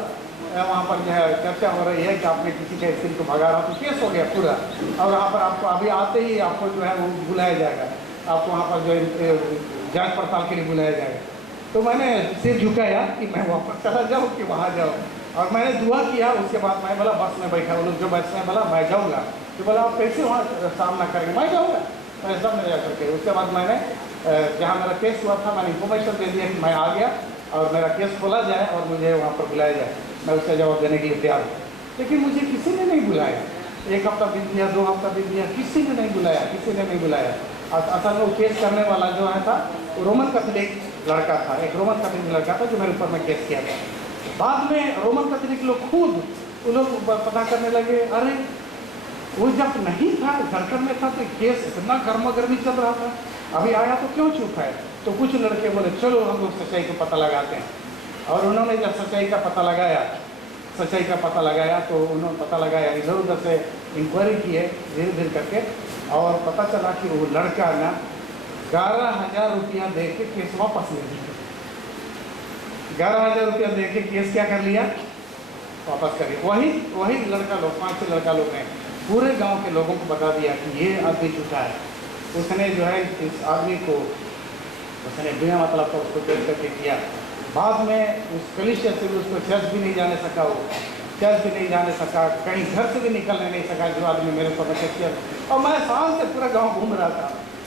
वहाँ पर जो है चर्चा हो रही है कि आपने किसी के स्त्री को भगा रहा, तो केस हो गया पूरा। और वहाँ पर आपको अभी आते ही आपको जो है वो बुलाया जाएगा, आपको वहाँ पर जो जांच पड़ताल के लिए बुलाया जाएगा। तो मैंने सिर झुकाया कि मैं वापस चला जाऊँ कि वहाँ जाऊँ, और मैंने दुआ किया। उसके बाद मैं बोला बस में बैठा, वो लोग जो बस में बोला मैं जाऊँगा, तो बोला आप कैसे वहाँ सामना करेंगे? मैं जाऊँगा, मैं सामने जा करके। उसके बाद मैंने जहाँ मेरा केस हुआ था, मैंने इन्फॉर्मेशन दे दिया कि मैं आ गया और मेरा केस खोला जाए और मुझे वहाँ पर बुलाया जाए, मैं उसका जवाब देने के लिए तैयार हूँ। लेकिन मुझे किसी ने नहीं बुलाया। 1 हफ्ता बीत गया, 2 हफ्ता बीत गया, किसी ने नहीं बुलाया, किसी ने नहीं बुलाया। असल में वो केस करने वाला जो है था वो रोमन कैथोलिक लड़का था, एक रोमन कैथोलिक लड़का था जो मेरे ऊपर में केस किया था। बाद में रोमन कैथोलिक लोग खुद वो लोग पता करने लगे, अरे वो जब नहीं था झारखंड में था तो केस इतना गर्मा गर्मी चल रहा था, अभी आया तो क्यों चुप है? तो कुछ लड़के बोले चलो हम लोग सच्चाई को पता लगाते हैं। और उन्होंने जब सच्चाई का पता लगाया, तो उन्होंने पता लगाया, इधर उधर से इंक्वायरी किए धीरे धीरे करके, और पता चला कि वो लड़का ना 11,000 रुपया दे के केस वापस ले लिया। 11,000 रुपया दे के केस क्या कर लिया? वापस कर लिया। वही लड़का लोग, 5 लड़का लोग ने पूरे गांव के लोगों को बता दिया कि ये आदमी झूठा है। उसने जो है इस आदमी को उसने बिना मतलब का उसको केस करके किया। बाद में उस कलीसिया से भी उसको चर्च भी नहीं जाने सका, वो चर्च भी नहीं जाने सका, कहीं घर से भी निकलने नहीं सका जो आदमी मेरे को केस किया। और मैं शाम से पूरा गांव घूम रहा था,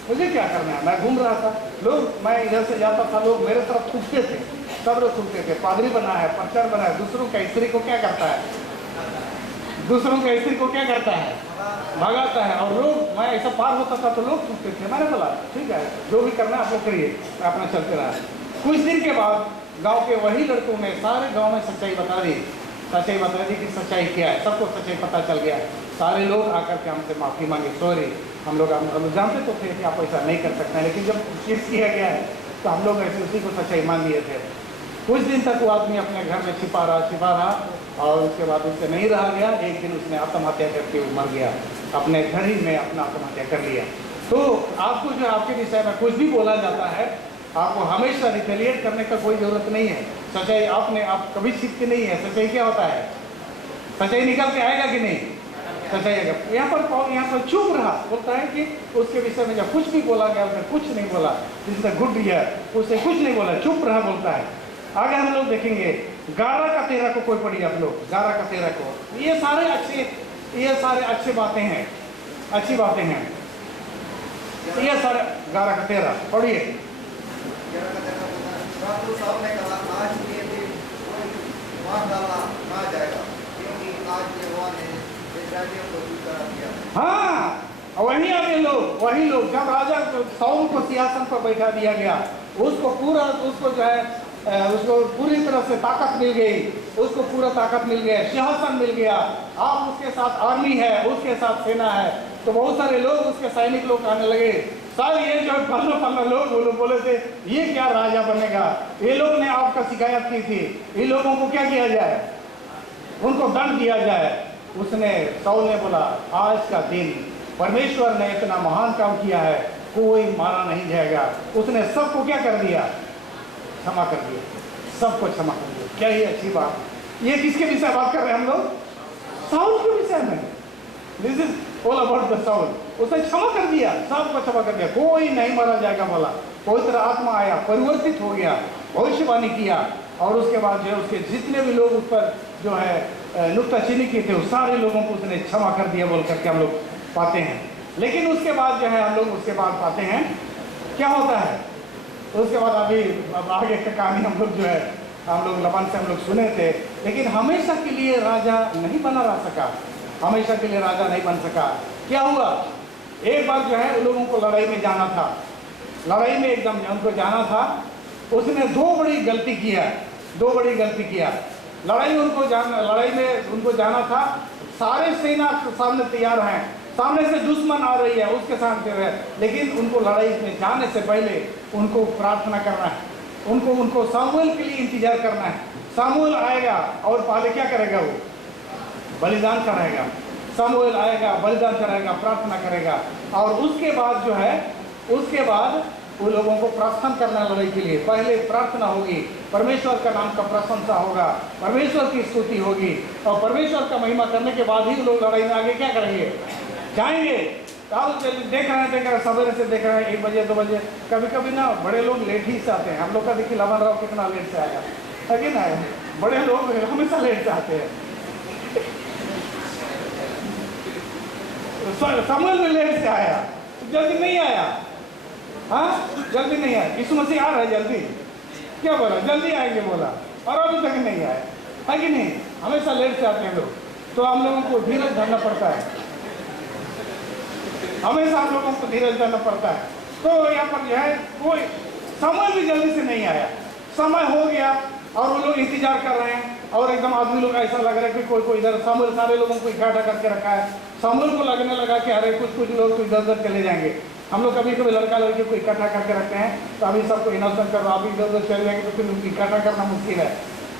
मुझे क्या करना है, मैं घूम रहा था। लोग, मैं इधर से जाता था, लोग मेरे तरफ थूकते थे, सब लोग थूकते थे। पादरी बना है, प्रचार बना है, दूसरों का स्त्री को क्या करता है? दूसरों का स्त्री को क्या करता है? भगाता है। और लोग, मैं ऐसा पार होता था तो लोग थूकते थे। मैंने बोला ठीक है, जो भी करना है आप लोग करिए, मैं अपना चलते रहा। कुछ दिन के बाद गांव के वही लड़कों ने सारे गांव में सच्चाई बता दी कि सच्चाई क्या है। सबको सच्चाई पता चल गया। सारे लोग आकर के हमसे माफ़ी मांगे, सॉरी, हम लोग जानते तो थे कि आप ऐसा नहीं कर सकते हैं, लेकिन जब केस किया गया है तो हम लोग ऐसे उसी को सच्चाई मान लिए थे। कुछ दिन तक वो आदमी अपने घर में छिपा रहा, और उसके बाद उससे नहीं रहा गया। एक दिन उसने आत्महत्या करके मर गया, अपने घर ही में अपना आत्महत्या कर लिया। तो आपको जो आपके विषय में कुछ भी बोला जाता है, आपको हमेशा रिटेलिएट करने का कोई ज़रूरत नहीं है। सच्चाई आप कभी सीखते नहीं है। सच्चाई क्या होता है? सच्चाई निकल के आएगा कि नहीं? सच्चाई आएगा। यहाँ पर चुप रहा, बोलता है कि उसके विषय में जब कुछ भी बोला गया उसने कुछ नहीं बोला, जिससे गुड ईयर उससे कुछ नहीं बोला, चुप रहा, बोलता है। आगे हम लोग देखेंगे 11 का 13 को कोई पढ़िए आप लोग, 11 का 13 को। ये सारे अच्छी बातें हैं, अच्छी बातें हैं। ये सारे 11 का 13 पढ़िए। साहब ने कहा आज ये दिन मार डाला ना जाएगा, क्योंकि आज यहोवा ने इस्राएलियों को दूर करा दिया। हाँ, वही लोग जब राजा साउल को सिंहासन पर बैठा दिया गया, उसको जो है उसको पूरी तरह से ताकत मिल गई, उसको पूरा ताकत मिल गया, सिंहासन मिल गया, आप उसके साथ आर्मी है, उसके साथ सेना है। तो बहुत सारे लोग, उसके सैनिक लोग आने लगे। सर ये जो पन्ना लोग वो लोग बोले थे ये क्या राजा बनेगा, ये लोग ने आपका शिकायत की थी, इन लोगों को क्या किया जाए, उनको दंड दिया जाए। उसने शाऊल ने बोला आज का दिन परमेश्वर ने इतना महान काम किया है, कोई मारा नहीं जाएगा। उसने सबको क्या कर दिया, क्षमा कर दिया, सबको क्षमा कर दिया। क्या ये अच्छी बात, ये किसके विषय बात कर रहे हैं हम लोग, शाऊल के विषय में। This is all about the Saul. उसने क्षमा कर दिया, सबको क्षमा कर दिया, कोई नहीं मारा जाएगा बोला। पवित्र आत्मा आया, परिवर्तित हो गया, भविष्यवाणी किया, और उसके बाद जो है उसके जितने भी लोग उस पर जो है नुक्ताचीनी किए थे, उस सारे लोगों को उसने क्षमा कर दिया बोल करके हम लोग पाते हैं। लेकिन उसके बाद जो है हम लोग उसके बाद पाते हैं क्या होता है, उसके बाद अभी अब आगे का कहानी हम लोग जो है हम लोग लबान से हम लोग सुने थे। लेकिन हमेशा के लिए राजा नहीं बना रह सका, हमेशा के लिए राजा नहीं बन सका। क्या हुआ, एक बार जो है उन लोगों को लड़ाई में जाना था, लड़ाई में एकदम उनको जाना था। उसने दो बड़ी गलती किया, दो बड़ी गलती किया। लड़ाई में उनको जाना था, सारे सेना सामने तैयार हैं, सामने से दुश्मन आ रही है, उसके सामने है, लेकिन उनको लड़ाई में जाने से पहले उनको प्रार्थना करना है, उनको सामुएल के लिए इंतजार करना है। सामुएल आएगा और पहले क्या करेगा, वो बलिदान कराएगा। सामुएल आएगा, बलिदान कराएगा, प्रार्थना करेगा, और उसके बाद जो है उसके बाद उन लोगों को प्रार्थना करना लड़ाई के लिए। पहले प्रार्थना होगी, परमेश्वर का नाम का प्रशंसा होगा, परमेश्वर की स्तुति होगी, और परमेश्वर का महिमा करने के बाद ही लोग लड़ाई में आगे क्या करेंगे, जाएंगे। देख रहे हैं सवेरे से देख रहे हैं 1 बजे 2 बजे, कभी कभी ना बड़े लोग लेट ही से आते हैं। हम लोग का देखिए लवन राव कितना लेट से आया है कि ना, बड़े लोग हमेशा लेट से आते हैं। सामुएल भी लेट से आया, जल्दी नहीं आया, हाँ जल्दी नहीं आया। यीशु मसीह आ रहा है जल्दी, क्या बोला, जल्दी आएंगे बोला, और अभी तक नहीं आए, है कि नहीं, हमेशा लेट से आते हैं लोग। तो हम लोगों को धीरज धरना पड़ता है, हमेशा हम लोगों को धीरज धरना पड़ता है। तो यहाँ पर जो है कोई समय भी जल्दी से नहीं आया, समय हो गया और वो लोग इंतजार कर रहे हैं, और एकदम आदमी लोग ऐसा लग रहा है कि कोई इधर सामुएल सारे लोगों को इकट्ठा करके रखा है। सामुएल को लगने लगा कि अरे कुछ लोग तो इधर उधर चले जाएंगे। हम लोग कभी कभी लड़का लड़की को इकट्ठा करके रखते हैं, तो अभी सबको इनोसेंट करो, अभी इधर उधर चले जाएंगे तो फिर इकट्ठा करना मुश्किल है।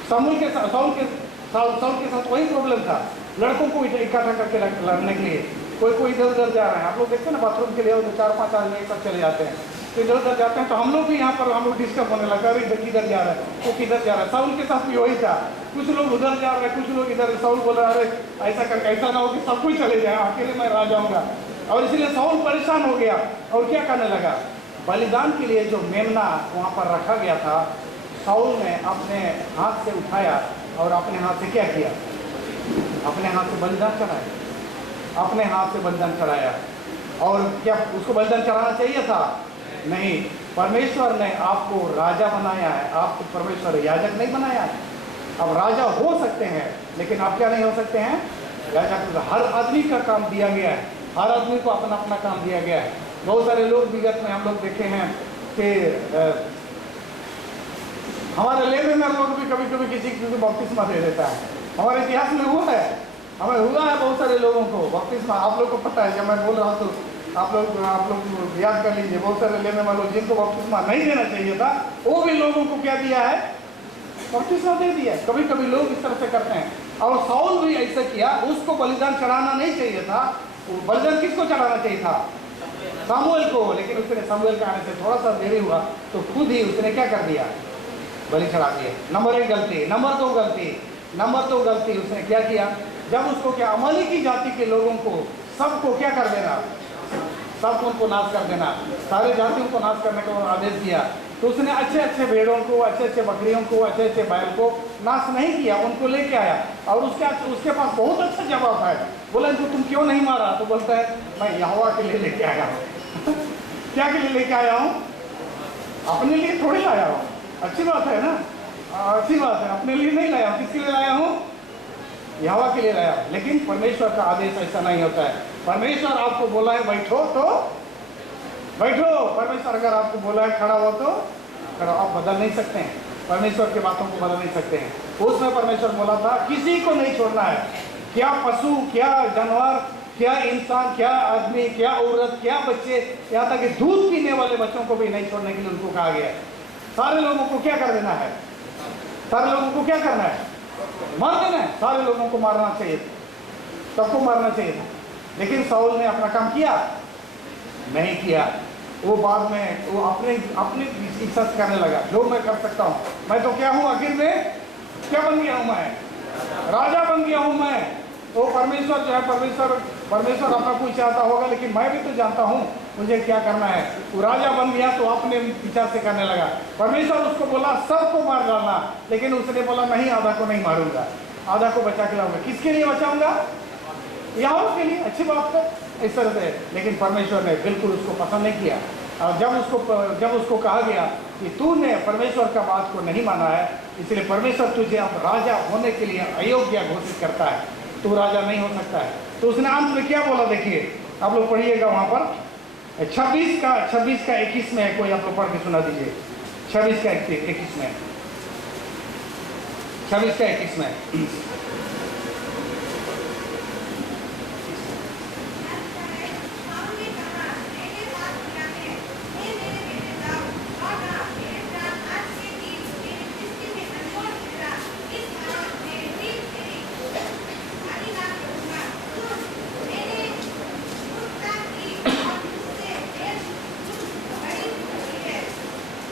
साउल के साथ वही प्रॉब्लम था, लड़कों को इकट्ठा करके लड़ने के लिए। कोई इधर उधर जा रहे हैं, आप लोग देखते हैं ना बाथरूम के लिए 4-5 आदमी सब चले जाते हैं, तो इधर उधर जाते हैं। तो हम लोग भी यहाँ पर हम लोग डिस्टर्ब होने लगा, अरे इधर किधर जा रहा है, वो किधर जा रहा है। साउल के साथ भी वही था, कुछ लोग उधर जा रहे हैं, कुछ लोग इधर। साउल बोल रहा है अरे ऐसा कर, ऐसा ना हो कि सब कुछ चले जाए, अकेले मैं रह जाऊँगा। और इसलिए साउल परेशान हो गया और क्या करने लगा, बलिदान के लिए जो मेमना वहाँ पर रखा गया था, साउल ने अपने हाथ से उठाया और अपने हाथ से क्या किया, अपने हाथ से बलिदान चढ़ाया, अपने हाथ से बलिदान चढ़ाया। और क्या उसको बलिदान चढ़ाना चाहिए था? नहीं, परमेश्वर ने आपको राजा बनाया है, आपको परमेश्वर याजक नहीं बनाया है। अब राजा हो सकते हैं, लेकिन आप क्या नहीं हो सकते हैं, याजक। हर आदमी का काम दिया गया है, हर आदमी को अपना अपना काम दिया गया है। बहुत सारे लोग विगत में हम लोग देखे हैं कि हमारे लेने में लोग भी कभी कभी किसी को बपतिस्मा दे देता है। हमारे इतिहास में हुआ है, हमें हुआ है बहुत सारे लोगों को बपतिस्मा। आप लोग को पता है, जब मैं बोल रहा हूँ तो आप लोग याद कर लीजिए। बहुत सारे लेने वालों जिनको बपतिस्मा नहीं देना चाहिए था, वो भी लोगों को क्या दिया है, बपतिस्मा दे दिया। कभी कभी लोग इस तरह से करते हैं, और साउल भी ऐसा किया। उसको बलिदान चढ़ाना नहीं चाहिए था, बलिदान किसको चढ़ाना चाहिए था, सामुएल को। लेकिन उसने सामुएल के आने से थोड़ा सा देरी हुआ तो खुद ही उसने क्या कर दिया, बलि चढ़ा दिया। नंबर 1 गलती। नंबर 2 गलती उसने क्या किया, जब उसको क्या अमली की जाति के लोगों को सबको क्या कर देना, सबको उनको नाश कर देना, सारे जातियों को नाश करने का आदेश दिया, तो उसने अच्छे अच्छे भेड़ों को, अच्छे अच्छे बकरियों को, अच्छे अच्छे बैल को नाश नहीं किया, उनको लेके आया। और उसके पास बहुत अच्छा जवाब है। बोला इनको तुम क्यों नहीं मारा? तो बोलता है मैं यहोवा के लिए लेके आया हूँ। क्या के लिए लेके आया हूँ? अपने लिए थोड़ी लाया हूँ। अच्छी बात है ना, अच्छी बात है, अपने लिए नहीं लाया हूँ। किसके लिए लाया हूँ? यहोवा के लिए लाया। लेकिन परमेश्वर का आदेश ऐसा नहीं होता है। परमेश्वर आपको बोला है बैठो तो बैठो, परमेश्वर अगर आपको बोला है खड़ा हो तो खड़ा, आप बदल नहीं सकते हैं। परमेश्वर की बातों को बदल नहीं सकते हैं। उसमें परमेश्वर बोला था किसी को नहीं छोड़ना है, क्या पशु, क्या जानवर, क्या इंसान, क्या आदमी, क्या औरत, क्या बच्चे, यहाँ तक कि दूध पीने वाले बच्चों को भी नहीं छोड़ने के लिए उनको कहा गया है। सारे लोगों को क्या कर देना है? सारे लोगों को क्या करना है? मार देना है। सारे लोगों को मारना चाहिए, सबको मारना चाहिए था। लेकिन शाऊल ने अपना काम किया नहीं किया। वो बाद में वो अपनी इच्छा से करने लगा, जो मैं कर सकता हूँ। मैं तो क्या हूँ आखिर में? क्या बन गया हूँ मैं? राजा बन गया हूँ मैं। वो परमेश्वर जो है, परमेश्वर अपना कुछ चाहता होगा, लेकिन मैं भी तो जानता हूँ मुझे क्या करना है। वो राजा बन गया तो अपने विचार से करने लगा। परमेश्वर उसको बोला सबको मार डालना, लेकिन उसने बोला नहीं, आधा को नहीं मारूंगा, आधा को बचा के लाऊंगा। किसके लिए बचाऊंगा? याहू के लिए। अच्छी बात है इस तरह से। लेकिन परमेश्वर ने बिल्कुल उसको पसंद नहीं किया। और जब उसको कहा गया कि तूने परमेश्वर का बात को नहीं माना है, इसलिए परमेश्वर तुझे अब राजा होने के लिए अयोग्य घोषित करता है, तू राजा नहीं हो सकता है। तो उसने अंत में क्या बोला? देखिए, आप लोग पढ़िएगा वहाँ पर 26 का 21 में। कोई आप लोग पढ़ के सुना दीजिए। 26 का 21 में, 26 का 21 में।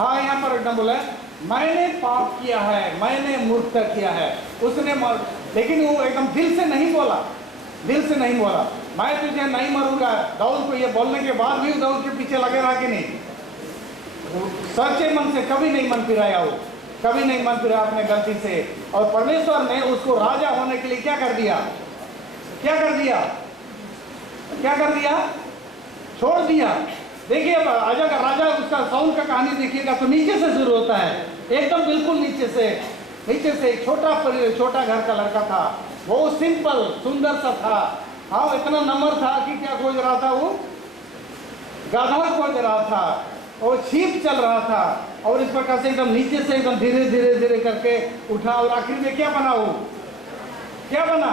हाँ, यहाँ पर एकदम बोला मैंने पाप किया है, मैंने मूर्खता किया है। उसने लेकिन वो एकदम दिल से नहीं बोला, दिल से नहीं बोला मैं तुझे नहीं मरूंगा। दाऊद को ये बोलने के बाद भी दाऊद के पीछे लगे रहा कि नहीं? सच्चे मन से कभी नहीं मन फिराया, वो कभी नहीं मन फिराया अपने गलती से। और परमेश्वर ने उसको राजा होने के लिए क्या कर दिया? क्या कर दिया? क्या कर दिया? छोड़ दिया। देखिए, अगर राजा उसका शाऊल का कहानी देखिएगा तो नीचे से शुरू होता है, एकदम बिल्कुल नीचे से एक छोटा घर का लड़का था। वो सिंपल सुंदर सा था। हाँ, इतना नम्र था कि क्या खोज रहा था? वो गाधा खोज रहा था, और छीप चल रहा था। और इस प्रकार से एकदम नीचे से एकदम धीरे धीरे करके उठा, और आखिर में क्या बना? वो क्या बना?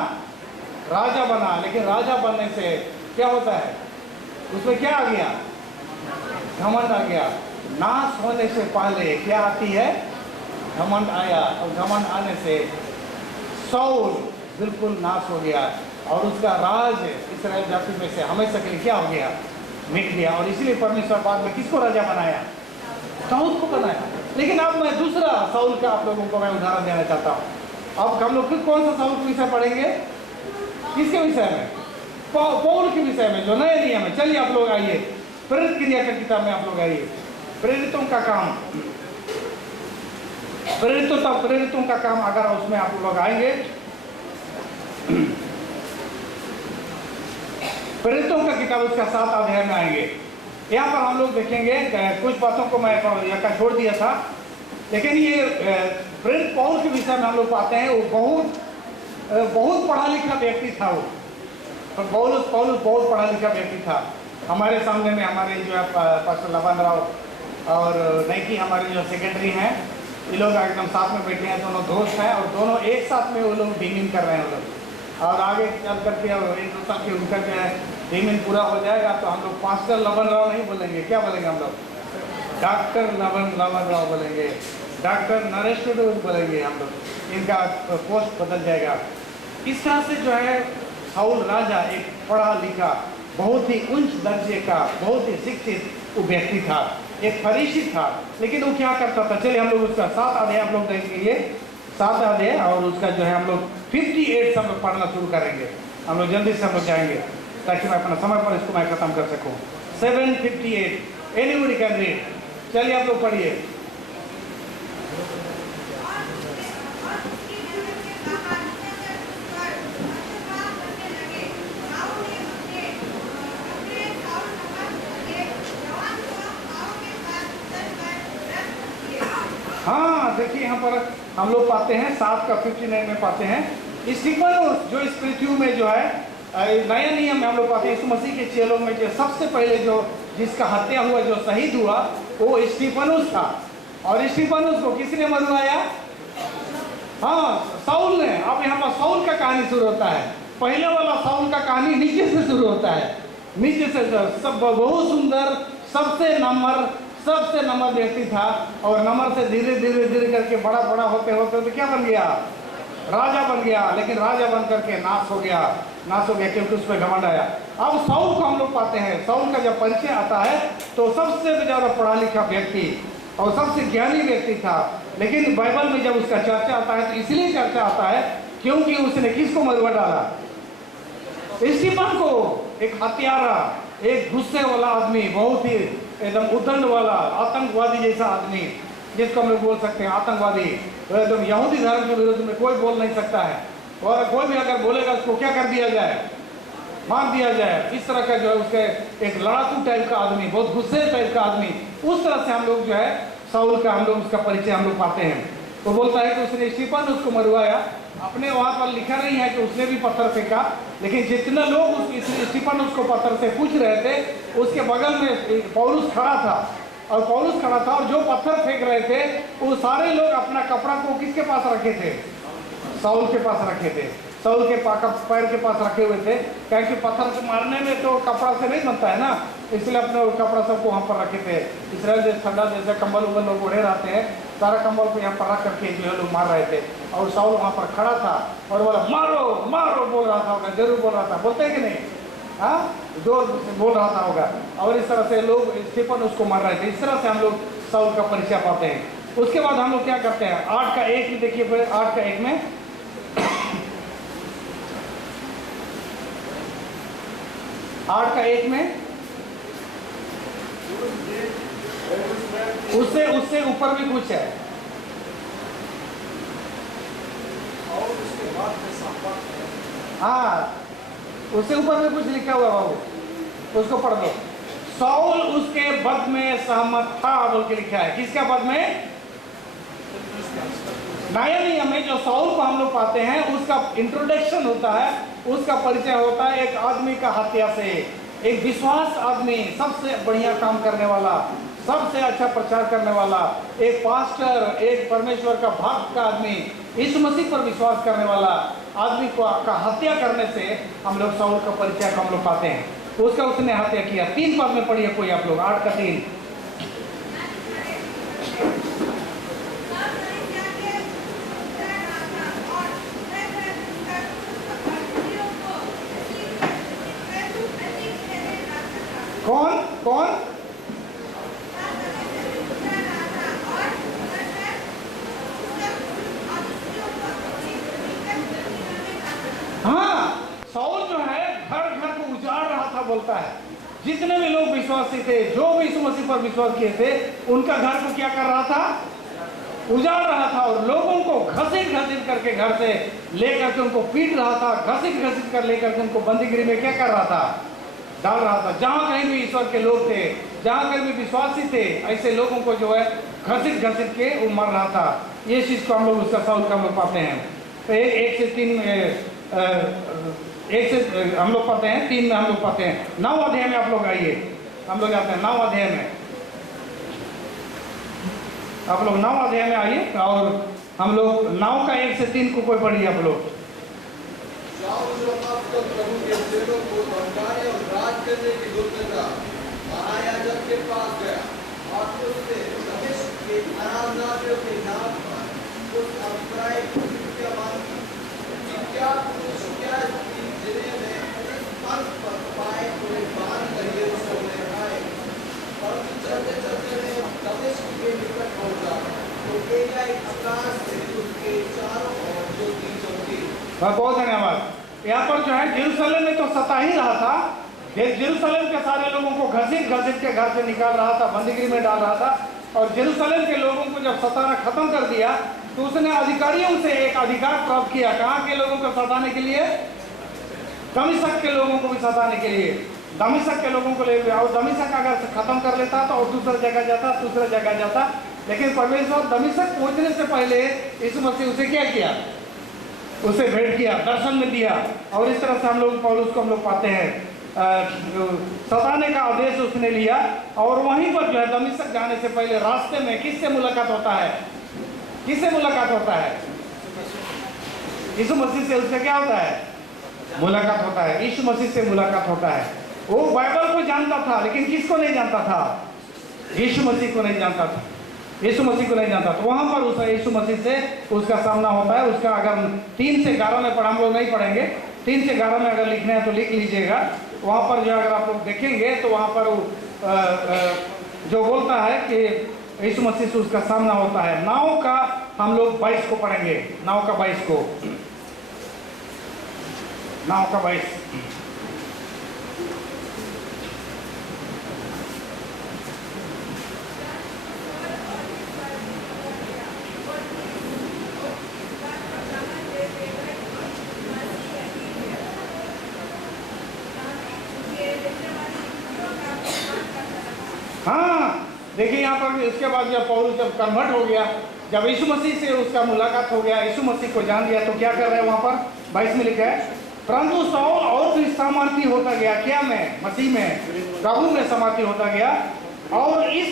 राजा बना। लेकिन राजा बनने से क्या होता है? उसमें क्या आ गया? घमंड आ गया। नाश होने से पहले क्या आती है? घमंड आया। और घमंड आने से शाऊल बिल्कुल नाश हो गया, और उसका राज इस्राएल जाति में से हमेशा के लिए क्या हो गया? मिट गया। और इसलिए परमेश्वर बाद में किसको राजा बनाया? शाऊल को बनाया। लेकिन अब मैं दूसरा शाऊल का आप लोगों को मैं उदाहरण देना चाहता हूँ। अब हम लोग फिर कौन सा शाऊल के विषय पढ़ेंगे? किसके विषय में? पौल के विषय में, जो नए नियम है। चलिए आप लोग आइए, प्रेरित क्रिया की किताब में आप लोग आइए। प्रेरितों का काम, प्रेरितों का काम, अगर उसमें आप लोग आएंगे, प्रेरितों का किताब उसका 7 अध्याय में आएंगे। यहाँ पर हम लोग देखेंगे कुछ बातों को मैं यहाँ छोड़ दिया था, लेकिन ये प्रेरित पौल के विषय में हम लोग पाते हैं। वो बहुत पढ़ा लिखा व्यक्ति था। वो पौलुस बहुत पढ़ा लिखा व्यक्ति था। हमारे सामने में हमारे जो है पास्टर लवन राव और नैकी हमारे जो सेक्रेटरी हैं, ये लोग एकदम साथ में बैठे हैं। दोनों दोस्त हैं, और दोनों एक साथ में वो लोग डीमिंग कर रहे हैं वो लोग। और आगे चल करके एक दो साल के उनका जो है डीमिंग पूरा हो जाएगा तो हम लोग पास्टर लवन राव नहीं बोलेंगे। क्या बोलेंगे हम लोग? डॉक्टर लवन राव बोलेंगे, डॉक्टर नरेश्वर बोलेंगे हम लोग। इनका पोस्ट बदल जाएगा। इस तरह से जो है शाऊल राजा एक पढ़ा लिखा, बहुत ही उच्च दर्जे का, बहुत ही शिक्षित व्यक्ति था, एक फरीसी था। लेकिन वो क्या करता था? चलिए हम लोग उसका 7 अध्याय आप लोग देखेंगे, 7 अध्याय, और उसका जो है हम लोग 58 से हम लोग पढ़ना शुरू करेंगे। हम लोग जल्दी से हम लोग जाएंगे ताकि मैं अपना समय पर इसको मैं खत्म कर सकूँ। 7:58 एनीबॉडी कैन रीड। चलिए आप लोग पढ़िए। हाँ, देखिए यहाँ पर हम लोग पाते हैं 7 का 59 में पाते हैं स्तिफनुस, जो इस पृथ्वी में जो है नया नियम में हम लोग पाते हैं यीशु मसीह के चेलों में जो सबसे पहले जो जिसका हत्या हुआ, जो शहीद हुआ, वो स्तिफनुस था। और स्टीफनुस को किसने मरवाया? हाँ, साउल ने। अब यहाँ पर साउल का कहानी शुरू होता है। पहले वाला साउल का कहानी नीचे से शुरू होता है, नीचे से। सब बहुत सुंदर, सबसे नम्र व्यक्ति था, और नम्र से धीरे धीरे करके बड़ा होते होते तो क्या बन गया? राजा बन गया। लेकिन राजा बन करके नाश हो गया क्योंकि उस पर घमंड आया। अब साउल को हम लोग पाते हैं। साउल का जब परिचय आता है तो सबसे ज़्यादा पढ़ा लिखा व्यक्ति और सबसे ज्ञानी व्यक्ति था। लेकिन बाइबल में जब उसका चर्चा आता है तो इसलिए चर्चा आता है क्योंकि उसने किसको मरवा डाला? स्टीफन को। एक हत्यारा, एक गुस्से वाला आदमी, बहुत ही एकदम उद्दंड वाला, आतंकवादी जैसा आदमी, जिसको हम लोग बोल सकते हैं आतंकवादी। एकदम यहूदी धर्म के विरुद्ध में कोई बोल नहीं सकता है, और कोई भी अगर बोलेगा उसको क्या कर दिया जाए? मार दिया जाए। इस तरह का जो है उसके एक लड़ाकू टाइप का आदमी, बहुत गुस्से टाइप का आदमी, उस तरह से हम लोग जो है साउल का हम लोग उसका परिचय हम लोग पाते हैं। तो बोलता है कि उसने स्टीफन उसको मरवाया। अपने वहाँ पर लिखा नहीं है कि उसने भी पत्थर फेंका, लेकिन जितने लोग स्टीफन उसको पत्थर से पूछ रहे थे, उसके बगल में पौलुस खड़ा था, और जो पत्थर फेंक रहे थे वो सारे लोग अपना कपड़ा को किसके पास रखे थे? साउल के पास रखे थे। साउल के पैर के पास रखे हुए थे, क्योंकि पत्थर से मारने में तो कपड़ा से नहीं बनता है ना, इसलिए अपने कपड़ा सबको वहाँ पर रखे थे। इसराइल जैसे ठंडा जैसे कंबल उबल लोग ओढ़े रहते हैं, सारा कंबल को यहाँ पर रख करके जो है लोग मार रहे थे, और साउल वहाँ पर खड़ा था और बोला मारो मारो बोल रहा था होगा, जरूर बोल रहा था, बोलते हैं कि नहीं? हाँ, जोर से बोल रहा था होगा। और इस तरह से लोग स्टीफन उसको मार रहे थे। इस तरह से हम लोग साउल का परिचय पाते हैं। उसके बाद हम लोग क्या करते हैं? 8 का 1 में देखिए, फिर 8 का 1 में उससे ऊपर भी कुछ है। हाँ, उससे ऊपर में कुछ लिखा हुआ बाबू, उसको पढ़ दो। साउल उसके वध में सहमत था बोल के लिखा है। किसका वध में? नया नियम में जो साउल को हम लोग पाते हैं उसका इंट्रोडक्शन होता है, उसका परिचय होता है एक आदमी का हत्या से। एक विश्वास आदमी, सबसे बढ़िया काम करने वाला, सबसे अच्छा प्रचार करने वाला, एक पास्टर, एक परमेश्वर का भक्त का आदमी, यीशु मसीह पर विश्वास करने वाला आदमी को का हत्या करने से हम लोग साउल का परिचय को हम लोग पाते हैं। उसका उसने हत्या किया। 3 पद में पढ़िए कोई आप लोग, 8 का 3। कौन? हाँ, साउल जो है घर घर को उजाड़ रहा था बोलता है। जितने भी लोग विश्वासी थे, जो भी यीशु मसीह पर विश्वास किए थे, उनका घर को क्या कर रहा था? उजाड़ रहा था। और लोगों को घसीट करके घर से लेकर के उनको पीट रहा था, घसीट कर लेकर के उनको बंदीगिरी में क्या कर रहा था? डाल रहा था। जहाँ कहीं भी ईश्वर के लोग थे, जहाँ कहीं भी विश्वासी थे, ऐसे लोगों को जो है घसीट के वो मर रहा था। ये चीज़ को हम लोग उसका साउल का हम लोग पाते हैं। तो 1 से 3 हम लोग पाते हैं, 3 में हम लोग पाते हैं। 9 अध्याय में आप लोग आइए, हम लोग जाते हैं 9 अध्याय में। आप लोग 9 अध्याय में आइए, और हम लोग 9 का 1 से 3 को कोई पढ़िए आप लोग। प्रभु के सेवक को धमकाने और राज करने की योजना महायाजक के पास गया और उससे दमिश्क के आराधनालयों के नाम पर उस अभिप्राय को मांगी कि क्या पुरुष क्या स्त्री जिन्हें में इस पंथ पर पाए हुए बांध कर यरूशलेम में आए। परंतु चलते में दमिश्क के निकट पहुंचा तो एलिय्याह आकाश से उसके चारों ओर ज्योति चमकी। बहुत धन्यवाद। यहाँ पर जो है जेरूसलम में तो सता ही रहा था, जेरूसलम के सारे लोगों को घसीट के घर से निकाल रहा था, बंदीगिरी में डाल रहा था। और जेरूसलम के लोगों को जब सताना खत्म कर दिया तो उसने अधिकारियों से एक अधिकार प्राप्त किया। कहाँ के लोगों को सताने के लिए? दमिश्क के लोगों को भी सताने के लिए। दमिश्क के लोगों को ले गया, और दमिश्क अगर खत्म कर लेता तो और दूसरा जगह जाता। लेकिन परमेश्वर दमिश्क पहुंचने से पहले यीशु मसीह उसे क्या किया? उसे भेंट किया, दर्शन में दिया। और इस तरह से हम लोग पौलुस को हम लोग पाते हैं। सताने का आदेश उसने लिया। और वहीं पर जो है दमिश्क जाने से पहले रास्ते में किससे मुलाकात होता है? किससे मुलाकात होता है? यीशु मसीह से उसका क्या होता है? मुलाकात होता है। यीशु मसीह से मुलाकात होता है। वो बाइबल को जानता था, लेकिन किसको नहीं जानता था? यीशु मसीह को नहीं जानता था। यीशु मसीह को नहीं जानता। तो वहाँ पर उस यीशु मसीह से उसका सामना होता है। उसका अगर 3 से 11 में पढ़ा, हम लोग नहीं पढ़ेंगे, 3 से 11 में अगर लिखना है तो लिख लीजिएगा। वहाँ पर जो अगर आप लोग देखेंगे तो वहाँ पर जो बोलता है कि यीशु मसीह से उसका सामना होता है। 9 का हम लोग 22 को पढ़ेंगे। 9 का 22 को, 9 का 22। हाँ, देखिए यहाँ पर इसके बाद जब पौलुस जब कन्वर्ट हो गया, जब यीशु मसीह से उसका मुलाकात हो गया, यीशु मसीह को जान लिया, तो क्या कर रहे हैं वहाँ पर 22 में लिखा है, परंतु शाऊल और भी सामर्थी होता गया। क्या में? मसीह में, प्रभु में सामर्थी होता गया। और इस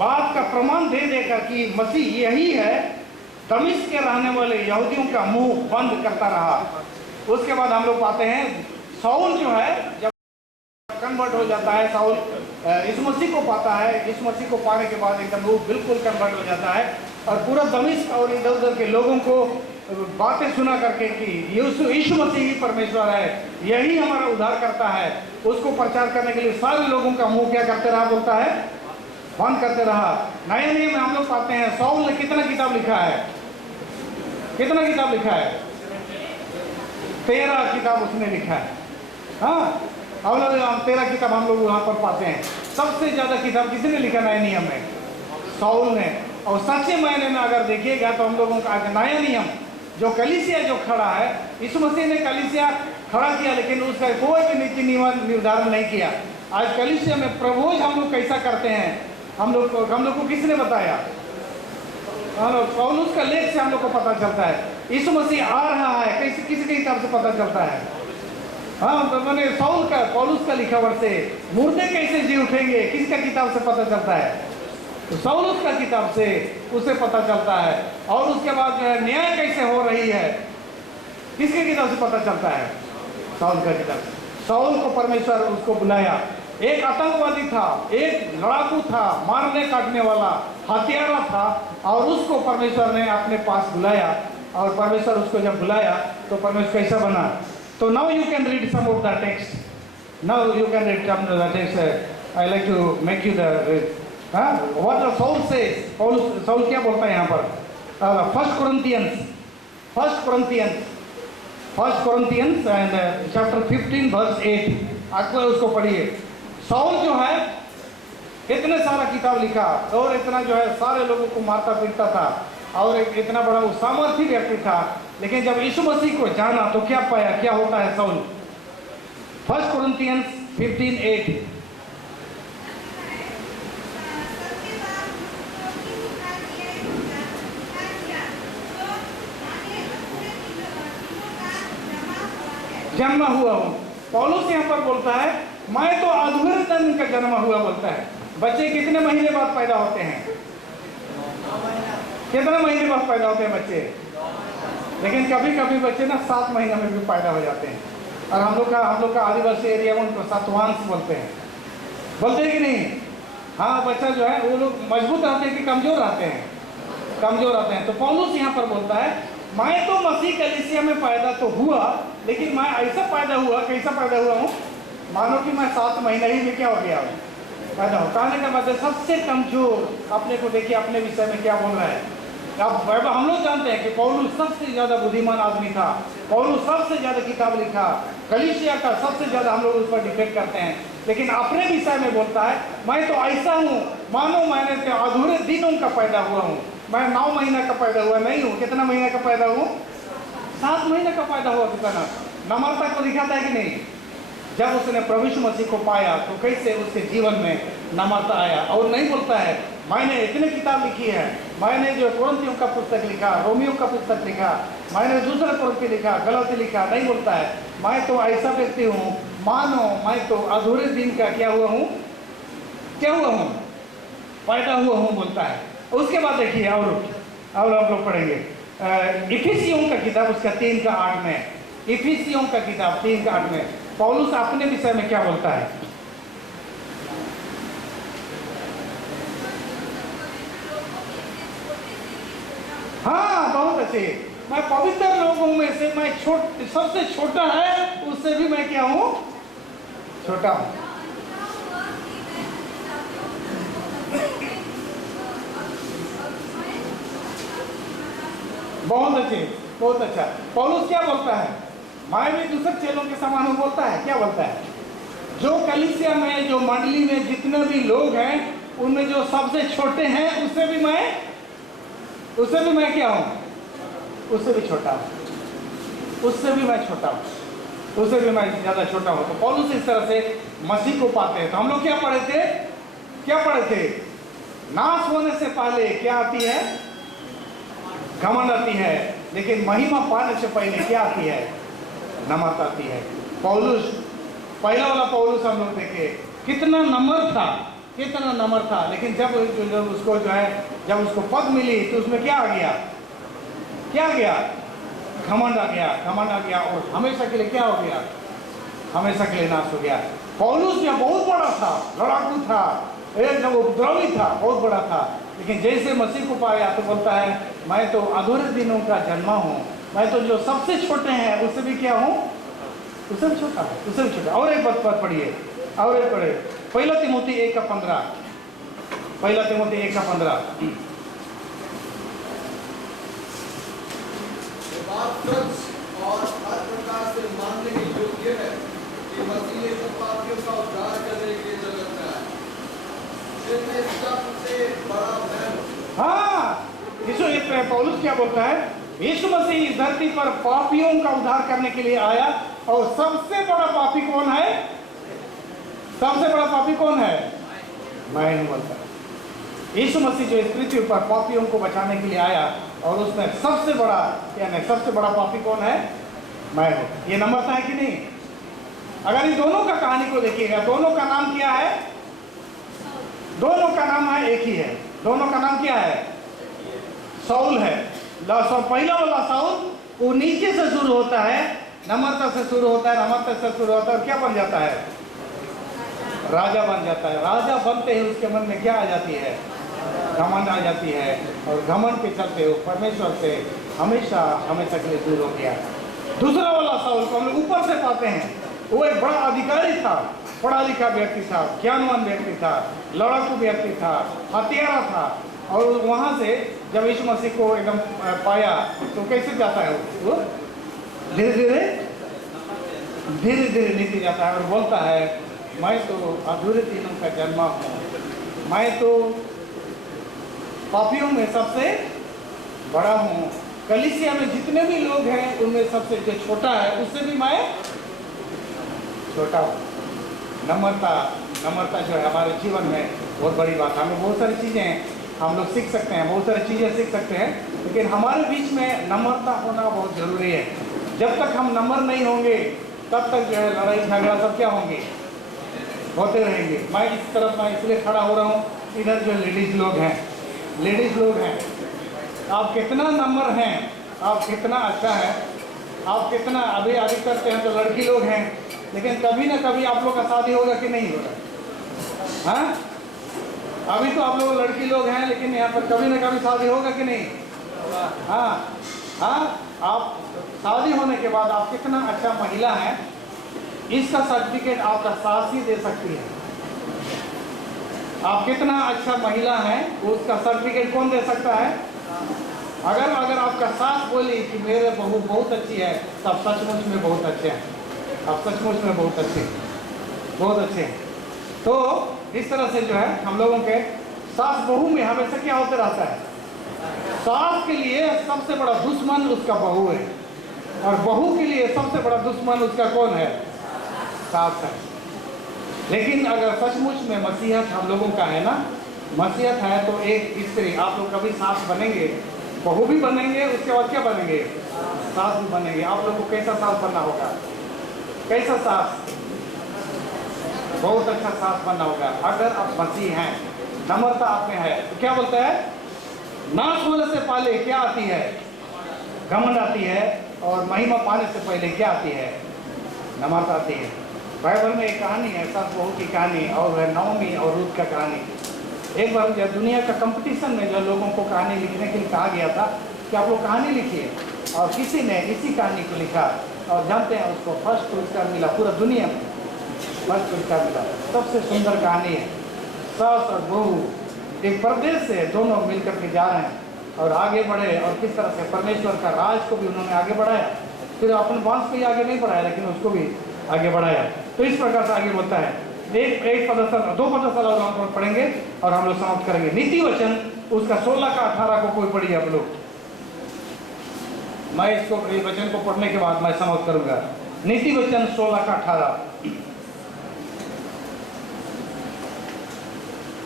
बात का प्रमाण दे देकर कि मसीह यही है, दमिश्क के रहने वाले यहूदियों का मुंह बंद करता रहा। उसके बाद हम लोग पाते हैं शाऊल जो है जब कन्वर्ट हो जाता है, शाऊल यीशु मसीह को पाता है। यीशु मसीह को पाने के बाद एकदम वो बिल्कुल कन्वर्ट हो जाता है और पूरा दमिश्क और इधर उधर के लोगों को बातें सुना करके कि यीशु मसीह ही परमेश्वर है, यही हमारा उद्धार करता है, उसको प्रचार करने के लिए सारे लोगों का मुंह क्या करते रहा? बोलता है बंद करते रहा। नए नियम में हम लोग पाते हैं शाऊल ने कितना किताब लिखा है? कितना किताब लिखा है? 13 किताब उसने लिखा है। हाँ, हम लोग 13 किताब हम लोग वहाँ पर पाते हैं। सबसे ज़्यादा किताब किसने लिखा नए नियम में? शाऊल ने। और सच्चे मायने में अगर देखिएगा तो हम लोगों का नया नियम जो कलीसिया जो खड़ा है, यीशु मसीह ने कलीसिया खड़ा किया, लेकिन उसका कोई भी नीति नियम निर्धारण नहीं किया। आज कलीसिया में प्रभोज हम लोग कैसा करते हैं, हम लोग को किसने बताया? पौलुस का लेख से हम लोग को पता चलता है यीशु मसीह आ रहा है। कैसे, किसके किताब से पता चलता है? हाँ, तो मैंने शाऊल का, पौलुस का लिखावट से। मुर्दे कैसे जी उठेंगे, किसका किताब से पता चलता है? तो शाऊल का किताब से उसे पता चलता है। और उसके बाद जो है न्याय कैसे हो रही है, किसके किताब से पता चलता है? शाऊल का किताब। शाऊल को परमेश्वर उसको बुलाया। एक आतंकवादी था, एक लड़ाकू था, मारने काटने वाला, हथियारा था, और उसको परमेश्वर ने अपने पास बुलाया। और परमेश्वर उसको जब बुलाया तो परमेश्वर कैसा बना? तो now you can read some of the text. Now you can read some of the text. I like to make you the what the Saul says. Saul क्या बोलता है यहाँ पर? First Corinthians and chapter 15 verse 8। आपको उसको पढ़िए। शाऊल जो है इतने सारा किताब लिखा और इतना जो है सारे लोगों को मारता पीटता था और एक इतना बड़ा वो सामर्थी व्यक्ति था, लेकिन जब यीशु मसीह को जाना तो क्या पाया? क्या होता है शाऊल? फर्स्ट कोरिन्थियंस 15:8। जन्मा हुआ हूँ। पौलुस यहाँ पर बोलता है मैं तो अधूरे जन्म का जन्मा हुआ बोलता है। बच्चे कितने महीने बाद पैदा होते हैं? कितने महीने बाद पैदा होते हैं बच्चे? लेकिन कभी कभी बच्चे ना 7 महीने में भी पैदा हो जाते हैं। और हम लोग का आदिवासी एरिया में उनको सतवांश बोलते हैं। बोलते हैं कि नहीं? हाँ, बच्चा जो है वो लोग मजबूत रहते हैं कि कमजोर रहते हैं? कमजोर रहते हैं। तो पौलुस यहाँ पर बोलता है मैं तो मसीह कलीसिया में पैदा तो हुआ, लेकिन मैं ऐसा पैदा हुआ, कैसा पैदा हुआ हूँ? मानो कि मैं 7 महीने ही में क्या हो गया हूँ? पैदा हो। कहने का मतलब सबसे कमजोर। अपने को देखिए, अपने विषय में क्या बोल रहा है। अब हम लोग जानते हैं कि पौलुस सबसे ज़्यादा बुद्धिमान आदमी था। पौलुस सबसे ज़्यादा किताब लिखा, कलीसिया का सबसे ज़्यादा हम लोग उस पर डिपेंड करते हैं। लेकिन अपने विषय में बोलता है मैं तो ऐसा हूँ मानो मैंने तो अधूरे दिनों का पैदा हुआ हूँ। मैं 9 महीने का पैदा हुआ नहीं हूँ। कितना महीने का पैदा हूँ? 7 महीने का पैदा हुआ। कितना नम्रता को दिखाता है कि नहीं? जब उसने प्रभु यीशु मसीह को पाया तो कैसे उसके जीवन में नम्रता आया। और नहीं बोलता है मैंने इतनी किताब लिखी है, मैंने जो कुरिन्थियों का पुस्तक लिखा, रोमियो का पुस्तक लिखा, मैंने दूसरा कुरिन्थी लिखा, गलाती लिखा, नहीं बोलता है। मैं तो ऐसा व्यक्ति हूँ, मानो मैं तो अधूरे दिन का क्या हुआ हूँ, क्या हुआ हूँ, पैदा हुआ हूँ बोलता है। उसके बाद देखिए और आप लोग पढ़ेंगे इफिसियों का किताब उसका 3:8 में, इफिसियों का किताब 3:8 में पौलुस अपने विषय में क्या बोलता है। हाँ, बहुत अच्छे। मैं पवित्र लोगों में से मैं सबसे छोटा है, उससे भी मैं क्या हूँ, छोटा हूँ। बहुत अच्छे, बहुत अच्छा। पौलुस क्या बोलता है, मैं भी दूसरे चेलों के समान हूँ बोलता है। क्या बोलता है, जो कलीसिया में, जो मंडली में जितने भी लोग हैं, उनमें जो सबसे छोटे हैं, उससे भी मैं क्या हूँ, उससे भी छोटा हूँ, उससे भी मैं छोटा हूँ, उससे भी मैं ज़्यादा छोटा हूँ। तो पौलुस इस तरह से मसीह को पाते हैं। तो हम लोग क्या पढ़े थे, नाश होने से पहले क्या आती है, घमंड आती है, लेकिन महिमा पाने से पहले क्या आती है, नमक आती है। पौलुस, पहला वाला पौलुस हम लोग देखे, कितना नम्र था, लेकिन जब उसको जो है, जब उसको पद मिली तो उसमें क्या आ गया, घमंड आ गया, और हमेशा के लिए क्या हो गया, हमेशा के लिए नाश हो गया। पौलुस जो बहुत बड़ा था, लड़ाकू था, एकदम उपद्रवी था, बहुत बड़ा था, लेकिन जैसे मसीह को पाया तो बोलता है, मैं तो अधूरे दिनों का जन्मा हूँ, मैं तो जो सबसे छोटे हैं उससे भी क्या हूँ, उससे भी छोटा है, उससे भी छोटा। और एक बात पढ़िए, और एक पढ़े, 1 तिमोथी 1:15, 1 तिमोथी 1:15। बात सच और हर प्रकार से मानने के योग्य है कि मसीह यीशु पापियों का उद्धार करने के लिए जगत में आया, जिनमें सबसे बड़ा मैं। हाँ, यीशु, पौलुस क्या बोलता है, यीशु मसीह इस धरती पर पापियों का उद्धार करने के लिए आया, और सबसे बड़ा पापी कौन है, सबसे बड़ा पापी कौन है, मैं हूँ बोलता है। यीशु मसीह जो इस पृथ्वी पर पापियों को बचाने के लिए आया, और उसमें सबसे बड़ा पापी कौन है, मैं हूँ। ये नंबरता है कि नहीं? अगर इन दोनों का कहानी को देखिएगा, दोनों का नाम क्या है, दोनों का नाम है एक ही है, दोनों का नाम क्या है, साउल है। पहला वाला साउल वो नीचे से शुरू होता है, नम्रता से शुरू होता है, और क्या बन जाता है, राजा बन जाता है। राजा बनते ही उसके मन में क्या आ जाती है, घमंड आ जाती है, और घमंड के चलते वो परमेश्वर से हमेशा के लिए दूर हो गया। दूसरा वाला साउल को हम लोग ऊपर से पाते हैं, वो एक बड़ा अधिकारी था, पढ़ा लिखा व्यक्ति था, ज्ञानवान व्यक्ति था, लड़ाकू व्यक्ति था, हथियारा था, और वहाँ से जब यीशु मसीह को एकदम पाया तो कैसे जाता है वो, धीरे धीरे नीचे जाता है, और बोलता है, मैं तो अधूरे दिनों का जन्मा हूँ, मैं तो पापियों में सबसे बड़ा हूँ, कलीसिया में जितने भी लोग हैं उनमें सबसे जो छोटा है उससे भी मैं छोटा हूँ। नम्रता जो है हमारे जीवन में बहुत बड़ी बात है। हमें बहुत सारी चीज़ें हम लोग सीख सकते हैं, बहुत सारी चीज़ें सीख सकते हैं, लेकिन हमारे बीच में नम्रता होना बहुत ज़रूरी है। जब तक हम नम्र नहीं होंगे तब तक जो है लड़ाई झगड़ा सब क्या होंगे, होते रहेंगे। मैं इस तरफ मैं इसलिए खड़ा हो रहा हूँ, इधर जो लेडीज़ लोग हैं, आप कितना नम्र हैं, आप कितना अच्छा है, आप कितना अभी करते हैं तो लड़की लोग हैं, लेकिन कभी ना कभी आप लोग का शादी होगा कि नहीं होगा, हाँ? अभी तो आप लोग लड़की लोग हैं, लेकिन यहाँ पर कभी ना कभी शादी होगा कि नहीं? हाँ, आप शादी होने के बाद आप कितना अच्छा महिला हैं, इसका सर्टिफिकेट आपका सास ही दे सकती है। आप कितना अच्छा महिला हैं, उसका सर्टिफिकेट कौन दे सकता है? अगर आपका सास बोली कि मेरे बहू बहुत अच्छी है, तब सचमुच में बहुत अच्छे हैं, आप सचमुच में बहुत अच्छे हैं। तो इस तरह से जो है हम लोगों के सास बहू में हमेशा क्या होते रहता है, सास के लिए सबसे बड़ा दुश्मन उसका बहू है, और बहू के लिए सबसे बड़ा दुश्मन उसका कौन है, सास है। लेकिन अगर सचमुच में मसीहत हम लोगों का है ना, मसीहत है तो एक स्त्री, आप लोग कभी सास बनेंगे, बहू भी बनेंगे, उसके बाद क्या बनेंगे, सास भी बनेंगे। आप लोग को कैसा सास बनना होगा, कैसा सास, बहुत अच्छा सास बनना होगा। अगर आप मसीह हैं, नम्रता आप में है, तो क्या बोलता है, नाश होने से पहले क्या आती है, घमंड आती है, और महिमा पाने से पहले क्या आती है, नम्रता आती है। बाइबल में एक कहानी है, सास बहू की कहानी, और है नौमी और रूत का कहानी। एक बार जब दुनिया का कंपटीशन में जो लोगों को कहानी लिखने के लिए कहा गया था कि आप लोग कहानी लिखिए, और किसी ने इसी कहानी को लिखा, और जानते हैं उसको फर्स्ट पुरस्कार मिला पूरा दुनिया में, फर्स्ट पुरस्कार मिला। सबसे सुंदर कहानी है, सास और बहू एक परदेश से दोनों मिलकर के जा रहे हैं और आगे बढ़े, और किस तरह से परमेश्वर का राज को भी उन्होंने आगे बढ़ाया। फिर अपने वंश को ही आगे नहीं बढ़ाया, लेकिन उसको भी आगे बढ़ाया। तो इस प्रकार से आगे बोलता है। एक पदस्थल, 2 पदस्थल और हम पढ़ेंगे और हम लोग समाप्त करेंगे। नीति वचन उसका 16 का 18 को कोई पढ़िए आप लोग। मैं इसको ये वचन को पढ़ने के बाद मैं समाप्त करूंगा। नीति वचन 16 का 18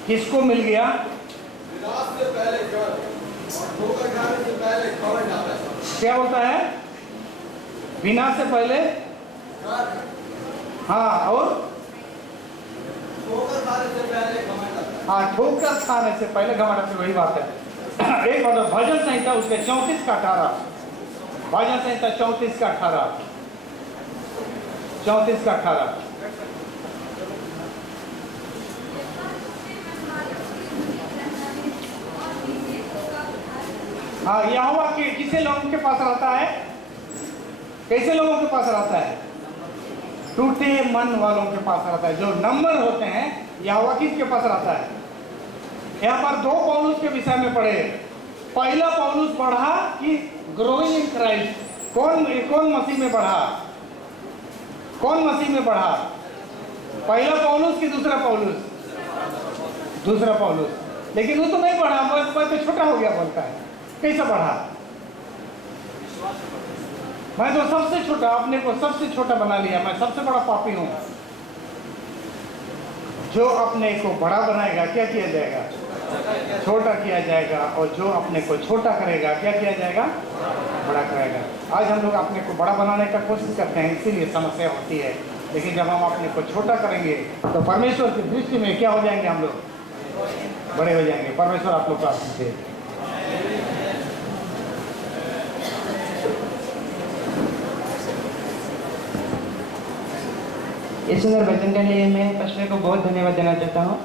किसको मिल गया, विनाश से पहले जड़ और ठोकर खाने से पहले खबर डाला। क्या बोलता है, विनाश से पहले, हाँ, और ठोकर खाने से पहले खबर डाला। हाँ, ठोकर खाने से पहले घमंड से, वही बात है। एक बार भजन संहिता उसके 34 का 18, भजन संहिता 34 का 18, 34 का 18। हाँ, यहोवा के किसे लोगों के पास रहता है, कैसे लोगों के पास रहता है, टूटे मन वालों के पास रहता है। जो नंबर होते हैं, यहोवा किसके पास रहता है। यहाँ पर 2 पौलुस के विषय में पढ़े। पहला पौलुस बढ़ा कि ग्रोइंग इन क्राइस्ट, कौन मसीह में बढ़ा, कौन मसीह में बढ़ा, पहला पौलुस कि दूसरा पौलुस, दूसरा पौलुस। लेकिन वो तो नहीं बढ़ा, वो तो छोटा हो गया बोलता है। कैसे बढ़ा, मैं तो सबसे छोटा, अपने को सबसे छोटा बना लिया, मैं सबसे बड़ा पापी हूं। जो अपने को बड़ा बनाएगा क्या किया जाएगा, छोटा किया जाएगा, और जो अपने को छोटा करेगा क्या किया जाएगा, बड़ा करेगा। आज हम लोग अपने को बड़ा बनाने का कोशिश करते हैं, इसीलिए समस्या होती है। लेकिन जब हम अपने को छोटा करेंगे तो परमेश्वर की दृष्टि में क्या हो जाएंगे, हम लोग बड़े हो जाएंगे। परमेश्वर आप लोग का आशीष दे। इस सुंदर वचन के लिए मैं पास्टर को बहुत धन्यवाद देना चाहता हूँ।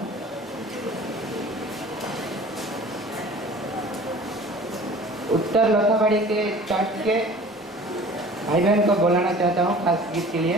उत्तर लोथावाड़ी के चर्च के भाई बहन को बुलाना चाहता हूँ खास गीत के लिए।